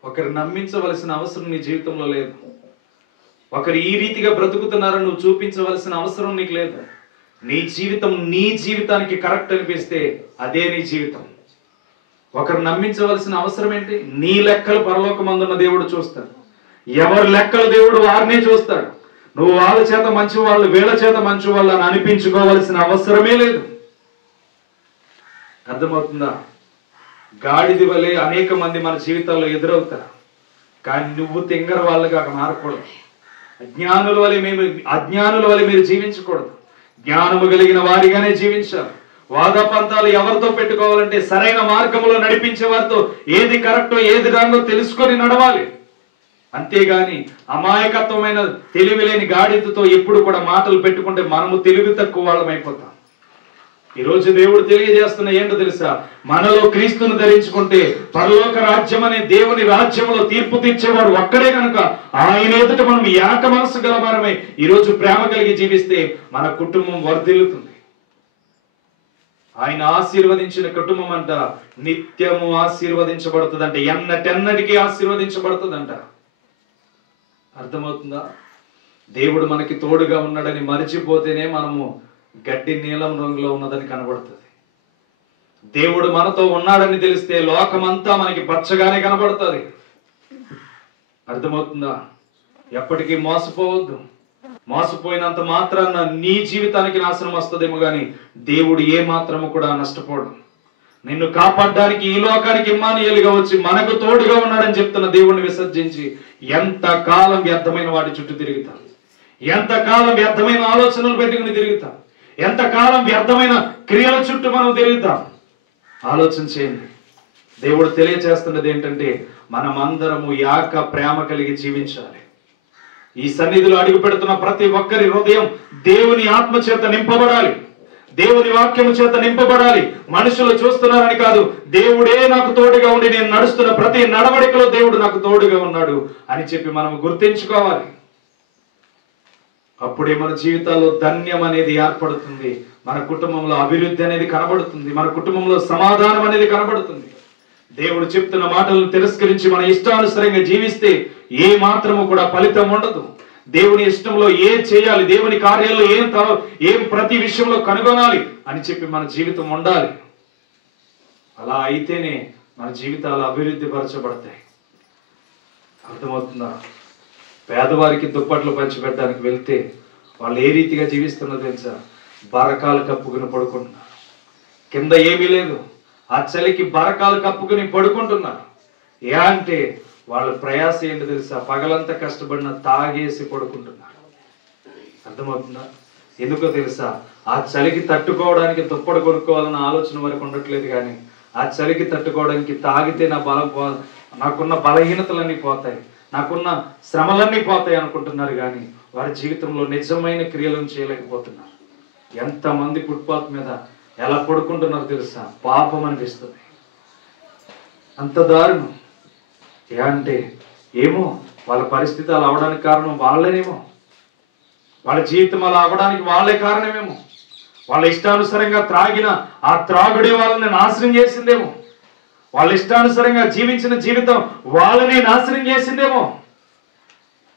ఒకరు నమ్మించవలసిన అవసరం నీ జీవితంలో లేదు. ఒకరు ఈ రీతిగా బ్రతుకుతున్నారని నువ్వు చూపించవలసిన అవసరం నీకు లేదు. నీ జీవితం నీ జీవితానికి కరెక్ట్ అనిపిస్తే అదే నీ జీవితం. ఒకరు నమ్మించవలసిన అవసరం ఏంటి? నీ లెక్కలు పరలోకమందున్న దేవుడు చూస్తాడు. ఎవరి లెక్కలు దేవుడు వారినే చూస్తాడు. నువ్వు వాళ్ళ చేత మంచి వాళ్ళు, వీళ్ళ చేత మంచి వాళ్ళు అని అనిపించుకోవలసిన అవసరమే లేదు. అర్థమవుతుందా? గాడిద వలె అనేక మంది మన జీవితాల్లో ఎదురవుతారు. కానీ నువ్వు తింగర వాళ్ళగా మారకూడదు. అజ్ఞానుల వలె మీరు జీవించకూడదు. జ్ఞానము కలిగిన వారిగానే జీవించాలి. వాదపంతాలు ఎవరితో పెట్టుకోవాలంటే సరైన మార్గంలో నడిపించే వారితో ఏది కరెక్టో ఏది రాంగో తెలుసుకొని నడవాలి. అంతేగాని అమాయకత్వమైన తెలివి లేని గాడిదతో ఎప్పుడు కూడా మాటలు పెట్టుకుంటే మనము తెలివి తక్కువ వాళ్ళం అయిపోతాం. ఈరోజు దేవుడు తెలియజేస్తున్న ఏంటో తెలుసా? మనలో క్రీస్తును ధరించుకుంటే పరలోక రాజ్యం అనే దేవుని రాజ్యంలో తీర్పు తీర్చేవాడు ఒక్కడే కనుక ఆయన ఎదుట మనం ఏక మనసు గలవారమై ఈరోజు ప్రేమ కలిగి జీవిస్తే మన కుటుంబం వర్ధిల్లుతుంది. ఆయన ఆశీర్వదించిన కుటుంబం అంట నిత్యము ఆశీర్వదించబడుతుందంట, ఎన్నటెన్నటికీ ఆశీర్వదించబడుతుందంట. అర్థమవుతుందా? దేవుడు మనకి తోడుగా ఉన్నాడని మరిచిపోతేనే మనము గడ్డి నీలం రంగులో ఉన్నదని కనబడుతుంది. దేవుడు మనతో ఉన్నాడని తెలిస్తే లోకమంతా మనకి పచ్చగానే కనబడుతుంది. అర్థమవుతుందా? ఎప్పటికీ మోసపోవద్దు. మోసపోయినంత మాత్రాన నీ జీవితానికి నాశనం వస్తుందేమో కానీ దేవుడు ఏ మాత్రము కూడా నష్టపోడు. నిన్ను కాపాడడానికి ఈ లోకానికి ఇమ్మానుయేలుగా వచ్చి మనకు తోడుగా ఉన్నాడని చెప్తున్న దేవుణ్ణి విసర్జించి ఎంతకాలం వ్యర్థమైన వాటి చుట్టూ తిరుగుతాం, ఎంతకాలం వ్యర్థమైన ఆలోచనలు పెట్టుకుని తిరుగుతాం, ఎంతకాలం వ్యర్థమైన క్రియల చుట్టూ మనం తిరుగుతాం. ఆలోచన చేయండి. దేవుడు తెలియజేస్తున్నది ఏంటంటే మనమందరము యాక ప్రేమ కలిగి జీవించాలి. ఈ సన్నిధిలో అడుగు పెడుతున్న ప్రతి ఒక్కరి హృదయం దేవుని ఆత్మ చేత నింపబడాలి, దేవుని వాక్యము చేత నింపబడాలి. మనుషులు చూస్తున్నారని కాదు, దేవుడే నాకు తోడుగా ఉండి నేను నడుస్తున్న ప్రతి నడవడికలో దేవుడు నాకు తోడుగా ఉన్నాడు అని చెప్పి మనం గుర్తించుకోవాలి. అప్పుడే మన జీవితాల్లో ధన్యం అనేది ఏర్పడుతుంది, మన కుటుంబంలో అభివృద్ధి అనేది కనబడుతుంది, మన కుటుంబంలో సమాధానం అనేది కనబడుతుంది. దేవుడు చెప్తున్న మాటలను తిరస్కరించి మన ఇష్టానుసారంగా జీవిస్తే ఏ మాత్రము కూడా ఫలితం ఉండదు. దేవుని ఇష్టంలో ఏం చేయాలి, దేవుని కార్యాల్లో ఏం ప్రతి విషయంలో కనుగొనాలి అని చెప్పి మన జీవితం ఉండాలి. అలా అయితేనే మన జీవితాలు అభివృద్ధి పరచబడతాయి. అర్థమవుతుందా? పేదవారికి దుప్పట్లు పంచిపెట్టడానికి వెళ్తే వాళ్ళు ఏ రీతిగా జీవిస్తున్నదో తెలుసా? బరకాలు కప్పుకుని పడుకుంటున్నారు, కింద ఏమీ లేదు, ఆ చలికి బరకాలు కప్పుకుని పడుకుంటున్నారు. ఏ అంటే వాళ్ళ ప్రయాస ఏంటో తెలుసా? పగలంతా కష్టపడిన తాగేసి పడుకుంటున్నారు. అర్థమవుతుందా? ఎందుకో తెలుసా? ఆ చలికి తట్టుకోవడానికి దుప్పటి కొనుక్కోవాలన్న ఆలోచన వరకు ఉండట్లేదు, కానీ ఆ చలికి తట్టుకోవడానికి తాగితే నాకున్న బలహీనతలన్నీ పోతాయి, నాకున్న శ్రమలన్నీ పోతాయి అనుకుంటున్నారు. కానీ వారి జీవితంలో నిజమైన క్రియలను చేయలేకపోతున్నారు. ఎంతమంది ఫుట్పాత్ మీద ఎలా పడుకుంటున్నారో తెలుసా? పాపం అనిపిస్తుంది, అంత దారుణం. అంటే ఏమో వాళ్ళ పరిస్థితి అలా అవడానికి కారణం వాళ్ళేనేమో, వాళ్ళ జీవితం అలా అవ్వడానికి వాళ్ళే కారణమేమో, వాళ్ళ ఇష్టానుసారంగా త్రాగిన ఆ త్రాగుడే వాళ్ళని నాశనం చేసిందేమో, వాళ్ళ ఇష్టానుసారంగా జీవించిన జీవితం వాళ్ళని నాశనం చేసిందేమో.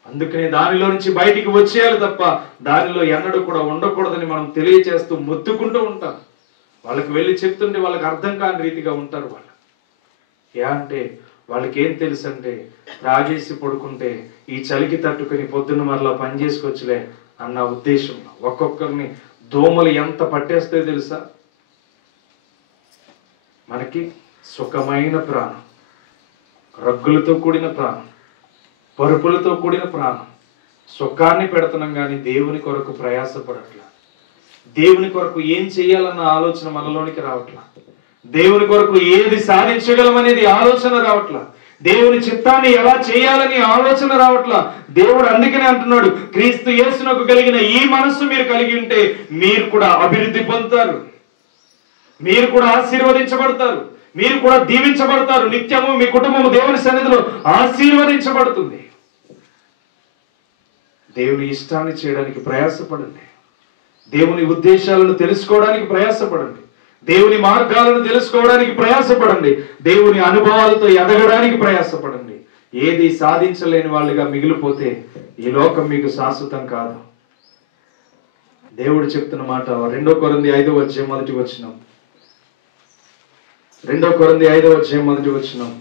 అందుకని దానిలో నుంచి బయటికి వచ్చేయాలి తప్ప దానిలో ఎన్నడూ కూడా ఉండకూడదని మనం తెలియచేస్తూ మొత్తుకుంటూ ఉంటాం. వాళ్ళకి వెళ్ళి చెప్తుంటే వాళ్ళకి అర్థం కాని రీతిగా ఉంటారు వాళ్ళు. అంటే వాళ్ళకి ఏం తెలుసు అంటే త్రాగేసి పడుకుంటే ఈ చలికి తట్టుకుని పొద్దున్న మరలా పని చేసుకోవచ్చులే అన్న ఉద్దేశం. ఒక్కొక్కరిని దోమలు ఎంత పట్టేస్తాయో తెలుసా? మనకి సుఖమైన ప్రాణం, రగ్గులతో కూడిన ప్రాణం, పరుపులతో కూడిన ప్రాణం, సుఖాన్ని పెడుతున్నాం కానీ దేవుని కొరకు ప్రయాసపడట్లా. దేవుని కొరకు ఏం చేయాలన్న ఆలోచన మనలోనికి రావట్లా. దేవుని కొరకు ఏది సాధించగలమనేది ఆలోచన రావట్లా. దేవుని చిత్తాన్ని ఎలా చేయాలని ఆలోచన రావట్లా. దేవుడు అందుకనే అంటున్నాడు, క్రీస్తు యేసునకు కలిగిన ఈ మనస్సు మీరు కలిగి ఉంటే మీరు కూడా అభివృద్ధి పొందుతారు, మీరు కూడా ఆశీర్వదించబడతారు, మీరు కూడా దీవించబడతారు. నిత్యము మీ కుటుంబము దేవుని సన్నిధిలో ఆశీర్వదించబడుతుంది. దేవుని ఇష్టాన్ని చేయడానికి ప్రయాసపడండి. దేవుని ఉద్దేశాలను తెలుసుకోవడానికి ప్రయాసపడండి. దేవుని మార్గాలను తెలుసుకోవడానికి ప్రయాసపడండి. దేవుని అనుభవాలతో ఎదగడానికి ప్రయాసపడండి. ఏది సాధించలేని వాళ్ళుగా మిగిలిపోతే ఈ లోకం మీకు శాశ్వతం కాదు. దేవుడు చెప్తున్న మాట 2 కొరింథీ 5వ అధ్యాయం మొదటి వచనం. 2 కొరింథీ 5వ అధ్యాయం మొదటి వచనం.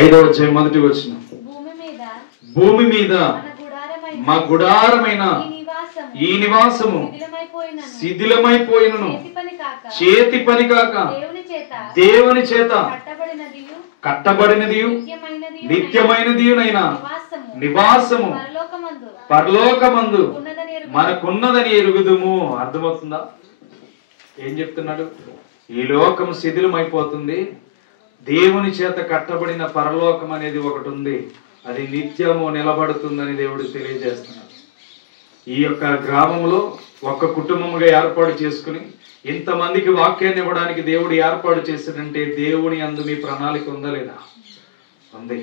ఐదవ అధ్యాయం మొదటి వచనం. భూమి మీద మా గుడారమైన ఈ నివాసము శిథిలమైపోయినను, చేతి పని కాక దేవుని చేత కట్టబడినదియు నిత్యమైనదియునైనా నివాసము పరలోకమందు మనకున్నదని ఎరుగుదుము. అర్థమవుతుందా? ఏం చెప్తున్నాడు? ఈ లోకం శిథిలమైపోతుంది, దేవుని చేత కట్టబడిన పరలోకం అనేది ఒకటి ఉంది, అది నిత్యము నిలబడుతుందని దేవుడు తెలియజేస్తున్నాడు. ఈ యొక్క గ్రామంలో ఒక్క కుటుంబముగా ఏర్పాటు చేసుకుని ఇంతమందికి వాక్యాన్ని ఇవ్వడానికి దేవుడు ఏర్పాటు చేశాడంటే దేవుని యందు మీ ప్రణాళిక ఉందా లేదా? ఉంది.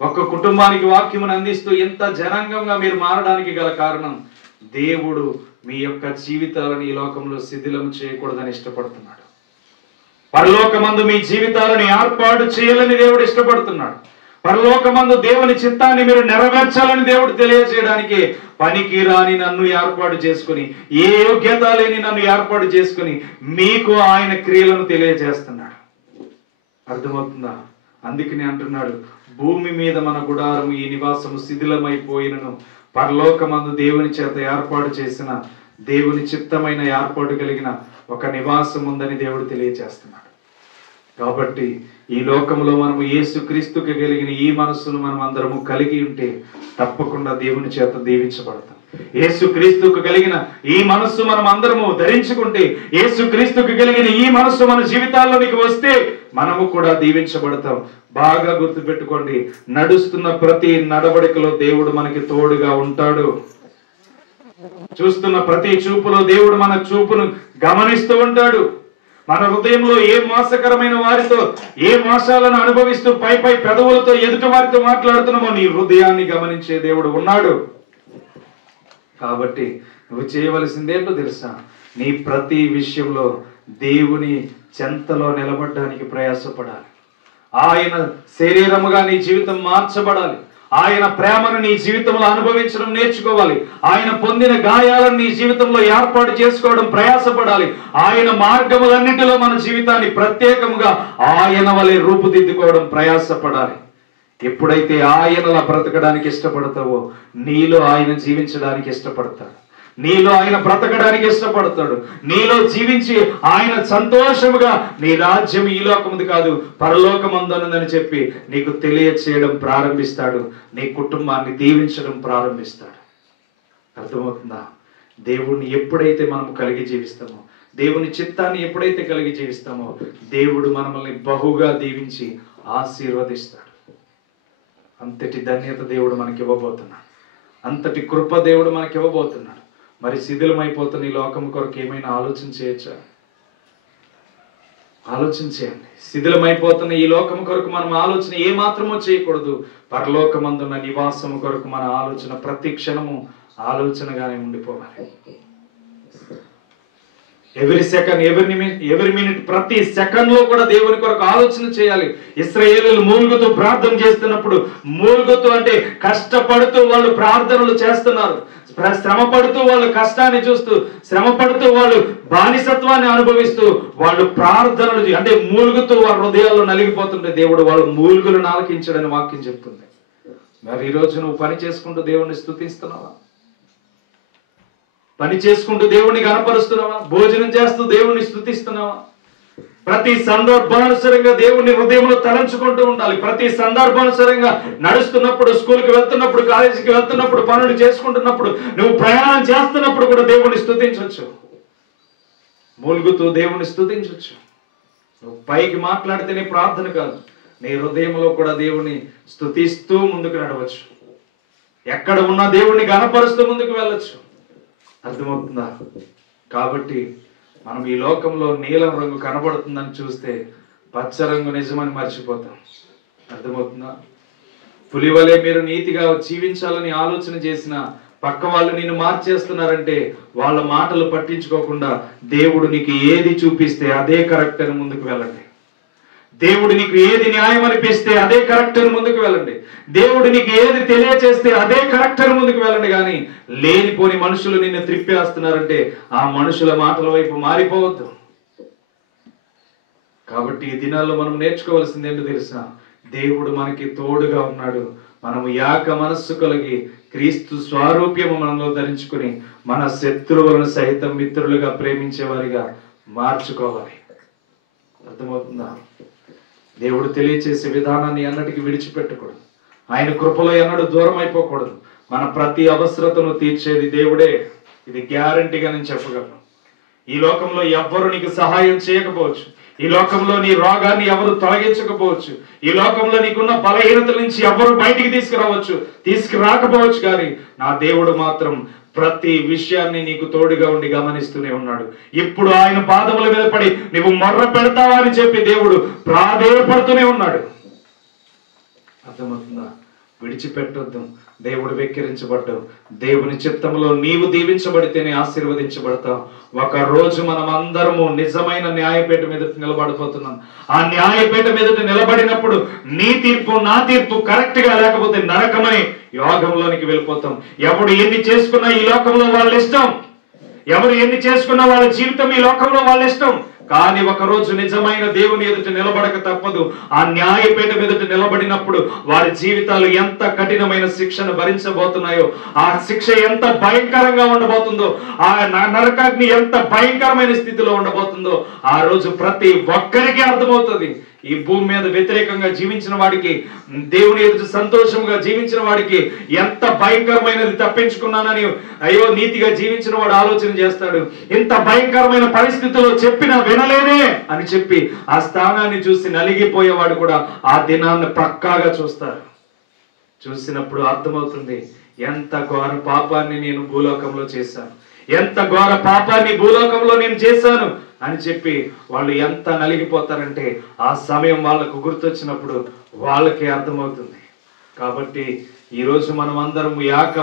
ఒక్క కుటుంబానికి వాక్యమును అందిస్తూ ఇంత జనాంగంగా మీరు మారడానికి గల కారణం దేవుడు మీ యొక్క జీవితాలను ఈ లోకంలో శిథిలం చేయకూడదని ఇష్టపడుతున్నాడు. పరలోకమందు మీ జీవితాలను ఏర్పాటు చేయాలని దేవుడు ఇష్టపడుతున్నాడు. పరలోకమందు దేవుని చిత్తాన్ని మీరు నెరవేర్చాలని దేవుడు తెలియజేయడానికి పనికి రాని నన్ను ఏర్పాటు చేసుకుని, ఏ యోగ్యత లేని నన్ను ఏర్పాటు చేసుకుని మీకు ఆయన క్రియలను తెలియజేస్తున్నాడు. అర్థమవుతుందా? అందుకని అంటున్నాడు, భూమి మీద మన గుడారము ఈ నివాసము శిథిలమైపోయినను పరలోకమందు దేవుని చేత ఏర్పాటు చేసిన దేవుని చిత్తమైన ఏర్పాటు కలిగిన ఒక నివాసం ఉందని దేవుడు తెలియజేస్తున్నాడు. కాబట్టి ఈ లోకంలో మనము యేసుక్రీస్తుకి కలిగిన ఈ మనస్సును మనం అందరము కలిగి ఉంటే తప్పకుండా దేవుని చేత దీవించబడతాం. యేసుక్రీస్తుకు కలిగిన ఈ మనస్సు మనం అందరము ధరించుకుంటే, యేసుక్రీస్తుకు కలిగిన ఈ మనస్సు మన జీవితాల్లోనికి వస్తే మనము కూడా దీవించబడతాం. బాగా గుర్తుపెట్టుకోండి, నడుస్తున్న ప్రతి నడవడికలో దేవుడు మనకి తోడుగా ఉంటాడు. చూస్తున్న ప్రతి చూపులో దేవుడు మన చూపును గమనిస్తూ ఉంటాడు. మన హృదయంలో ఏ మోసకరమైన వారితో, ఏ మోసాలను అనుభవిస్తూ పై పెదవులతో ఎదుటి వారితో మాట్లాడుతున్నామో నీ హృదయాన్ని గమనించే దేవుడు ఉన్నాడు. కాబట్టి నువ్వు చేయవలసిందేంటో తెలుసా? నీ ప్రతి విషయంలో దేవుని చెంతలో నిలబడడానికి ప్రయాసపడాలి. ఆయన శరీరముగా నీ జీవితం మార్చబడాలి. ఆయన ప్రేమను నీ జీవితంలో అనుభవించడం నేర్చుకోవాలి. ఆయన పొందిన గాయాలను నీ జీవితంలో ఏర్పాటు చేసుకోవడం ప్రయాసపడాలి. ఆయన మార్గములన్నిటిలో మన జీవితాన్ని ప్రత్యేకముగా ఆయన వలె రూపుదిద్దుకోవడం ప్రయాసపడాలి. ఎప్పుడైతే ఆయనలా బ్రతకడానికి ఇష్టపడతావో నీలో ఆయన జీవించడానికి ఇష్టపడతాడు. నీలో ఆయన బ్రతకడానికి ఇష్టపడతాడు. నీలో జీవించి ఆయన సంతోషముగా నీ రాజ్యం ఈ లోకముది కాదు పరలోకమందున్నదని చెప్పి నీకు తెలియచేయడం ప్రారంభిస్తాడు. నీ కుటుంబాన్ని దీవించడం ప్రారంభిస్తాడు. అర్థమవుతుందా? దేవుణ్ణి ఎప్పుడైతే మనం కలిగి జీవిస్తామో, దేవుని చిత్తాన్ని ఎప్పుడైతే కలిగి జీవిస్తామో దేవుడు మనల్ని బహుగా దీవించి ఆశీర్వదిస్తాడు. అంతటి ధన్యత దేవుడు మనకి ఇవ్వబోతున్నాడు. అంతటి కృప దేవుడు మనకి ఇవ్వబోతున్నాడు. మరి శిథిలమైపోతున్న ఈ లోకం కొరకు ఏమైనా ఆలోచన చేయొచ్చా? ఆలోచన చేయండి. శిథిలమైపోతున్న ఈ లోకం కొరకు మనం ఆలోచన ఏ మాత్రమో చేయకూడదు. పరలోకమందున్న నివాసము కొరకు మన ఆలోచన ప్రతి క్షణము ఆలోచనగానే ఉండిపోవాలి. ఎవ్రీ సెకండ్, ఎవరి మినిట్, ప్రతి సెకండ్ లో కూడా దేవుని కొరకు ఆలోచన చేయాలి. ఇశ్రాయేలీయులు మూలుగుతూ ప్రార్థన చేస్తున్నప్పుడు, మూలుగుతూ అంటే కష్టపడుతూ వాళ్ళు ప్రార్థనలు చేస్తున్నారు. శ్రమ పడుతూ వాళ్ళు కష్టాన్ని చూస్తూ, శ్రమ పడుతూ వాళ్ళు బానిసత్వాన్ని అనుభవిస్తూ వాళ్ళు ప్రార్థనలు అంటే మూలుగుతూ వాళ్ళ హృదయాల్లో నలిగిపోతుంటే దేవుడు వాళ్ళ మూలుగులను ఆలకించాడని వాక్యం చెప్తుంది. మరి ఈరోజు నువ్వు పని చేసుకుంటూ దేవుణ్ణి స్తుతిస్తున్నావా? పని చేసుకుంటూ దేవుణ్ణి గణపరుస్తున్నావా? భోజనం చేస్తూ దేవుణ్ణి స్తుతిస్తున్నావా? ప్రతి సందర్భానుసారంగా దేవుణ్ణి హృదయంలో తలంచుకుంటూ ఉండాలి. ప్రతి సందర్భానుసారంగా నడుస్తున్నప్పుడు, స్కూల్కి వెళ్తున్నప్పుడు, కాలేజీకి వెళ్తున్నప్పుడు, పనులు చేసుకుంటున్నప్పుడు, నువ్వు ప్రయాణం చేస్తున్నప్పుడు కూడా దేవుణ్ణి స్తుతించవచ్చు. మూలుగుతూ దేవుణ్ణి స్తుతించవచ్చు. నువ్వు పైకి మాట్లాడితేనే ప్రార్థన కాదు, నీ హృదయంలో కూడా దేవుణ్ణి స్తుతిస్తూ ముందుకు నడవచ్చు. ఎక్కడ ఉన్నా దేవుణ్ణి గణపరుస్తూ ముందుకు వెళ్ళొచ్చు. అర్థమవుతుందా? కాబట్టి మనం ఈ లోకంలో నీలం రంగు కనబడుతుందని చూస్తే పచ్చ రంగు నిజమని మర్చిపోతాం. అర్థమవుతుందా? పులివలే మీరు నీతిగా జీవించాలని ఆలోచన చేసిన పక్క వాళ్ళు నిన్ను మార్చేస్తున్నారంటే వాళ్ళ మాటలు పట్టించుకోకుండా దేవుడు నీకు ఏది చూపిస్తే అదే కరెక్ట్ అని ముందుకు వెళ్ళండి. దేవుడు నీకు ఏది న్యాయం అనిపిస్తే అదే కరెక్ట్ అని ముందుకు వెళ్ళండి. దేవుడు నీకు ఏది తెలియచేస్తే అదే కరెక్ట్ అని ముందుకు వెళ్ళండి. కానీ లేనిపోని మనుషులు నిన్ను త్రిప్పేస్తున్నారంటే ఆ మనుషుల మాటల వైపు మారిపోవద్దు. కాబట్టి ఈ దినాల్లో మనం నేర్చుకోవాల్సింది ఏంటో తెలుసా? దేవుడు మనకి తోడుగా ఉన్నాడు. మనము యాక మనస్సు కలిగి క్రీస్తు స్వారూప్యము మనలో ధరించుకుని మన శత్రువులను సైతం మిత్రులుగా ప్రేమించే వారిగా మార్చుకోవాలి. అర్థమవుతుందా? దేవుడు తెలియచేసే విధానాన్ని ఎన్నటికీ విడిచిపెట్టకూడదు. ఆయన కృపలో ఎన్నడూ దూరం అయిపోకూడదు. మన ప్రతి అవసరతను తీర్చేది దేవుడే. ఇది గ్యారంటీగా నేను చెప్పగలను. ఈ లోకంలో ఎవ్వరు నీకు సహాయం చేయకపోవచ్చు. ఈ లోకంలో నీ రోగాన్ని ఎవరు తొలగించకపోవచ్చు. ఈ లోకంలో నీకున్న బలహీనతల నుంచి ఎవరు బయటికి తీసుకురాకపోవచ్చు. కానీ నా దేవుడు మాత్రం ప్రతి విషయాన్ని నీకు తోడుగా ఉండి గమనిస్తూనే ఉన్నాడు. ఇప్పుడు ఆయన పాదముల మీద పడి నువ్వు మొర్ర పెడతావా అని చెప్పి దేవుడు ప్రాధేయపడుతూనే ఉన్నాడు. అర్థమవుతుందా? విడిచిపెట్టొద్దు. దేవుడు వెక్కిరించబడ్డావు. దేవుని చిత్తంలో నీవు దీవించబడితేనే ఆశీర్వదించబడతావు. ఒక రోజు మనం అందరము నిజమైన న్యాయపీఠ మీద నిలబడిపోతున్నాం. ఆ న్యాయపీఠ మీద నిలబడినప్పుడు నీ తీర్పు నా తీర్పు కరెక్ట్ గా లేకపోతే నరకమని యోగంలోనికి వెళ్ళిపోతాం. ఎవడు ఎన్ని చేసుకున్నా ఈ లోకంలో వాళ్ళ ఇష్టం. ఎవరు ఎన్ని చేసుకున్నా వాళ్ళ జీవితం ఈ లోకంలో వాళ్ళ ఇష్టం. కానీ ఒకరోజు నిజమైన దేవుని ఎదుట నిలబడక తప్పదు. ఆ న్యాయపీఠ ఎదుట నిలబడినప్పుడు వారి జీవితాలు ఎంత కఠినమైన శిక్షను భరించబోతున్నాయో, ఆ శిక్ష ఎంత భయంకరంగా ఉండబోతుందో, ఆ నరకాగ్ని ఎంత భయంకరమైన స్థితిలో ఉండబోతుందో ఆ రోజు ప్రతి ఒక్కరికి అర్థమవుతుంది. ఈ భూమి మీద వ్యతిరేకంగా జీవించిన వాడికి, దేవుని ఎదుట సంతోషంగా జీవించిన వాడికి ఎంత భయంకరమైనది తప్పించుకున్నానని అయ్యో నీతిగా జీవించిన వాడు ఆలోచన చేస్తాడు. ఇంత భయంకరమైన పరిస్థితుల్లో చెప్పినా వినలేనే అని చెప్పి ఆ స్థానాన్ని చూసి నలిగిపోయేవాడు కూడా ఆ దినాన్ని పక్కాగా చూస్తారు. చూసినప్పుడు అర్థమవుతుంది, ఎంత ఘోర పాపాన్ని నేను భూలోకంలో చేశాను, ఎంత ఘోర పాపాన్ని భూలోకంలో నేను చేశాను అని చెప్పి వాళ్ళు ఎంత నలిగిపోతారంటే ఆ సమయం వాళ్ళకు గుర్తొచ్చినప్పుడు వాళ్ళకి అర్థమవుతుంది. కాబట్టి ఈరోజు మనం అందరం ఏక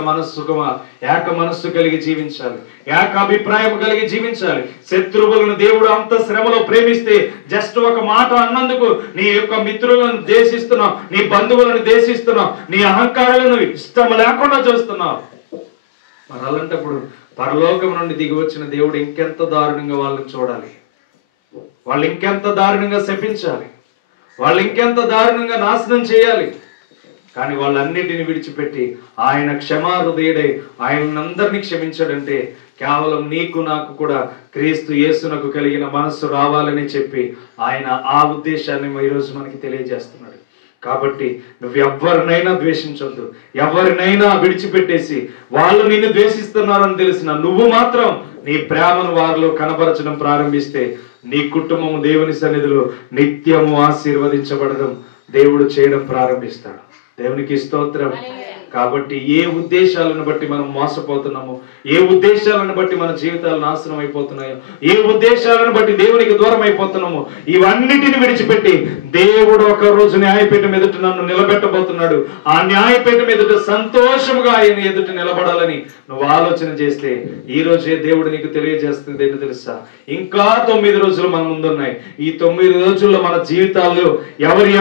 మనస్సు కలిగి జీవించాలి. ఏక అభిప్రాయం కలిగి జీవించాలి. శత్రువులను దేవుడు అంత శ్రమలో ప్రేమిస్తే జస్ట్ ఒక మాట అన్నందుకు నీ యొక్క మిత్రులను ద్వేషిస్తున్నావు, నీ బంధువులను ద్వేషిస్తున్నావు, నీ అహంకారాలను ఇష్టం లేకుండా చూస్తున్నావు. మరి అలాంటప్పుడు పరలోకం నుండి దిగి వచ్చిన దేవుడు ఇంకెంత దారుణంగా వాళ్ళని చూడాలి, వాళ్ళు ఇంకెంత దారుణంగా శపించాలి, వాళ్ళు ఇంకెంత దారుణంగా నాశనం చేయాలి. కానీ వాళ్ళన్నిటిని విడిచిపెట్టి ఆయన క్షమాహృదయుడై ఆయనందరినీ క్షమించాడంటే కేవలం నీకు నాకు కూడా క్రీస్తు యేసునకు కలిగిన మనస్సు రావాలని చెప్పి ఆయన ఆ ఉద్దేశాన్ని ఈరోజు మనకి తెలియజేస్తున్నాడు. కాబట్టి నువ్వు ఎవరినైనా ద్వేషించొద్దు, ఎవరినైనా విడిచిపెట్టేసి వాళ్ళు నిన్ను ద్వేషిస్తున్నారని తెలిసిన నువ్వు మాత్రం నీ ప్రేమను వారిలో కనబరచడం ప్రారంభిస్తే నీ కుటుంబం దేవుని సన్నిధిలో నిత్యము ఆశీర్వదించబడడం దేవుడు చేయడం ప్రారంభిస్తాడు. దేవునికి స్తోత్రం. కాబట్టి ఏ ఉద్దేశాలను బట్టి మనం మోసపోతున్నామో, ఏ ఉద్దేశాలను బట్టి మన జీవితాలు నాశనం అయిపోతున్నాయో, ఏ ఉద్దేశాలను బట్టి దేవునికి దూరం అయిపోతున్నామో, ఇవన్నిటిని విడిచిపెట్టి దేవుడు ఒక రోజు న్యాయపీఠం ఎదుట నన్ను నిలబెట్టబోతున్నాడు. ఆ న్యాయపీఠం ఎదుట సంతోషముగా ఆయన ఎదుట నిలబడాలని నువ్వు ఆలోచన చేస్తే ఈ రోజే దేవుడు నీకు తెలియజేస్తుంది ఏంటో తెలుసా? ఇంకా 9 రోజులు మన ముందున్నాయి. ఈ 9 రోజుల్లో మన జీవితాల్లో ఎవరి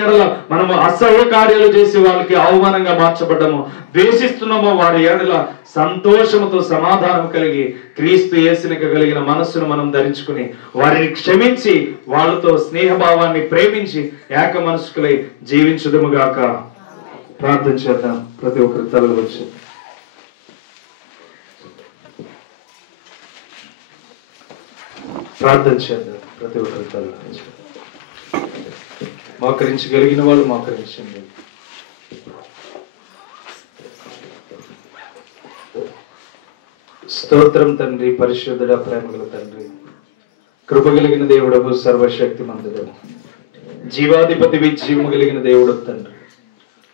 ఎడల మనము అసహ్య కార్యాలు చేసి వాళ్ళకి అవమానంగా మార్చబడ్డామో, ద్వేషిస్తున్నామో, వారి ఎడల సంతోషముతో సమాధానం కలిగి క్రీస్తు యేసునికి కలిగిన మనస్సును మనం ధరించుకుని వారిని క్షమించి వాళ్ళతో స్నేహభావాన్ని ప్రేమించి ఏక మనస్కులై జీవించుదుముగాక. ప్రార్థన చేద్దాం. ప్రతి ఒక్కరి తలలు వచ్చి ప్రార్థన చేద్దాం. ప్రతి ఒక్కరి తలలు వచ్చి మోకరించగలిగిన వాళ్ళు మోకరించండి. స్తోత్రం తండ్రి, పరిశుద్ధుడా, ప్రేమగల తండ్రి, కృపగలిగిన దేవుడవు, సర్వశక్తిమంతుడు, జీవాధిపతివి, జీవము కలిగిన దేవుడు తండ్రి,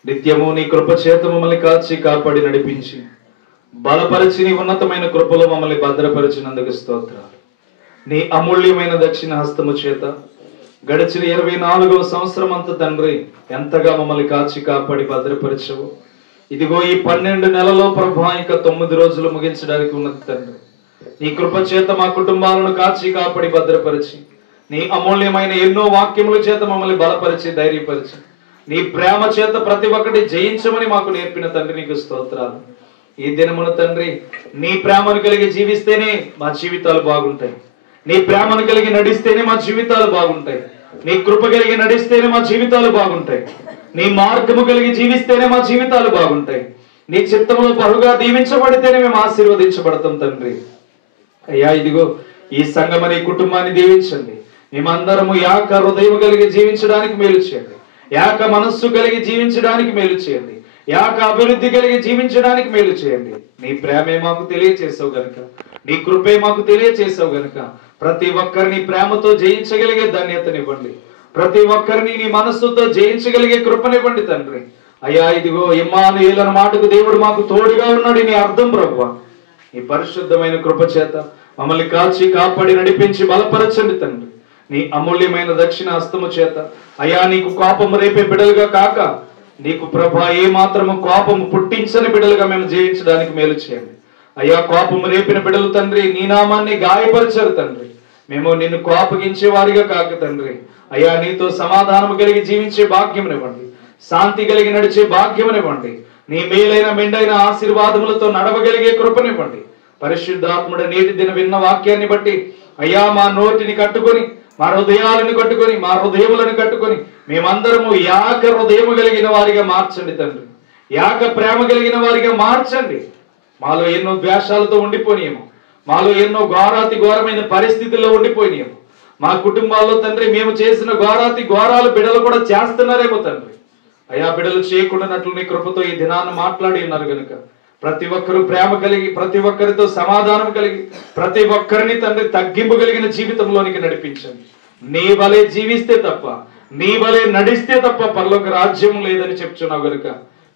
నిత్యము నీ కృప చేత మమ్మల్ని కాచి కాపాడి నడిపించి బలపరిచి నీ ఉన్నతమైన కృపలో మమ్మల్ని భద్రపరిచినందుకు స్తోత్రాలు. నీ అమూల్యమైన దక్షిణ హస్తము చేత గడిచిన 24వ సంవత్సరం అంతా తండ్రి ఎంతగా మమ్మల్ని కాచి కాపాడి భద్రపరచవు. ఇదిగో ఈ 12 నెలలో ప్రభా ఇంకా 9 రోజులు ముగించడానికి ఉన్నది తండ్రి. నీ కృప చేత మా కుటుంబాలను కాచి కాపాడి భద్రపరిచి నీ అమూల్యమైన ఎన్నో వాక్యముల చేత మమ్మల్ని బలపరిచి ధైర్యపరిచి నీ ప్రేమ చేత ప్రతి ఒక్కటి జయించమని మాకు నేర్పిన తండ్రి నీకు స్తోత్రాలు. ఈ దినమున తండ్రి నీ ప్రేమను కలిగి జీవిస్తేనే మా జీవితాలు బాగుంటాయి. నీ ప్రేమను కలిగి నడిస్తేనే మా జీవితాలు బాగుంటాయి. నీ కృప కలిగి నడిస్తేనే మా జీవితాలు బాగుంటాయి. నీ మార్గము కలిగి జీవిస్తేనే మా జీవితాలు బాగుంటాయి. నీ చిత్తములో బహుగా దీవించబడితేనే మేము ఆశీర్వదించబడతాం తండ్రి. అయ్యా ఇదిగో ఈ సంఘమని కుటుంబాన్ని దీవించండి. మేమందరము యాక హృదయం కలిగి జీవించడానికి మేలు చేయండి. యాక మనస్సు కలిగి జీవించడానికి మేలు చేయండి. యాక అభివృద్ధి కలిగి జీవించడానికి మేలు చేయండి. నీ ప్రేమే మాకు తెలియచేసావు గనుక, నీ కృపే మాకు తెలియచేసావు గనుక ప్రతి ఒక్కరిని ప్రేమతో జయించగలిగే ధన్యతనివ్వండి. ప్రతి ఒక్కరిని నీ మనస్సుతో జయించగలిగే కృపనివ్వండి తండ్రి. అయ్యా ఇదిగో ఇమ్మానుయేలు అన్న మాటకు దేవుడు మాకు తోడుగా ఉన్నాడు నీ అర్థం ప్రభువా. నీ పరిశుద్ధమైన కృప చేత మమ్మల్ని కాచి కాపాడి నడిపించి బలపరచండి తండ్రి. నీ అమూల్యమైన దక్షిణ హస్తము చేత అయ్యా నీకు కోపము రేపే బిడలుగా కాక నీకు ప్రభా ఏ మాత్రము కోపము పుట్టించని బిడలుగా మేము జీవించడానికి మేలు చేయండి. అయ్యా కోపము రేపిన బిడలు తండ్రి నీ నామాన్ని గాయపరచరు తండ్రి. మేము నిన్ను కోపగించే వారిగా కాక తండ్రి అయ్యా నీతో సమాధానము కలిగి జీవించే భాగ్యమునివ్వండి. శాంతి కలిగి నడిచే భాగ్యమునివ్వండి. నీ మేలైన మెండైన ఆశీర్వాదములతో నడవగలిగే కృపనివ్వండి. పరిశుద్ధాత్ముడ నేటి దిన విన్న వాక్యాన్ని బట్టి అయ్యా మా నోటిని కట్టుకొని మా హృదయాలను కట్టుకొని మా హృదయములను కట్టుకొని మేమందరము యాక హృదయము కలిగిన వారిగా మార్చండి తండ్రి. యాక ప్రేమ కలిగిన వారిగా మార్చండి. మాలో ఎన్నో ద్వేషాలతో ఉండిపోయినాము. మాలో ఎన్నో ఘోరాతి ఘోరమైన పరిస్థితుల్లో ఉండిపోయినాము. మా కుటుంబాల్లో తండ్రి మేము చేసిన ఘోరాతి ఘోరాలు బిడలు కూడా చేస్తున్నారేమో తండ్రి. అయ్యా బిడలు చేయకుండానట్లు నీ కృపతో ఈ దినాన్ని మాట్లాడి ఉన్నారు కనుక ప్రతి ఒక్కరూ ప్రేమ కలిగి ప్రతి ఒక్కరితో సమాధానం కలిగి ప్రతి ఒక్కరిని తండ్రి తగ్గింపు కలిగిన జీవితంలోనికి నడిపించండి. నీ వలె జీవిస్తే తప్ప నీ వలె నడిస్తే తప్ప పరలోక రాజ్యం లేదని చెప్తున్నావు గనుక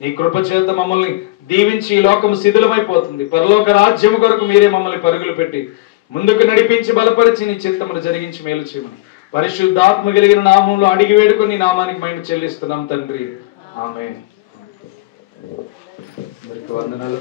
నీ కృప చేత మమ్మల్ని దీవించి ఈ లోకం శిథిలమైపోతుంది. పరలోక రాజ్యం కొరకు మీరే మమ్మల్ని పరుగులు పెట్టి ముందుకు నడిపించి బలపరిచి నీ చిత్తమును జరిగించి మేలు చేయమని పరిశుద్ధాత్మ కలిగిన నామంలో అడిగి వేడుకొని నామానికి మేము చెల్లిస్తున్నాం తండ్రి. ఆమేన్. వందనాలు.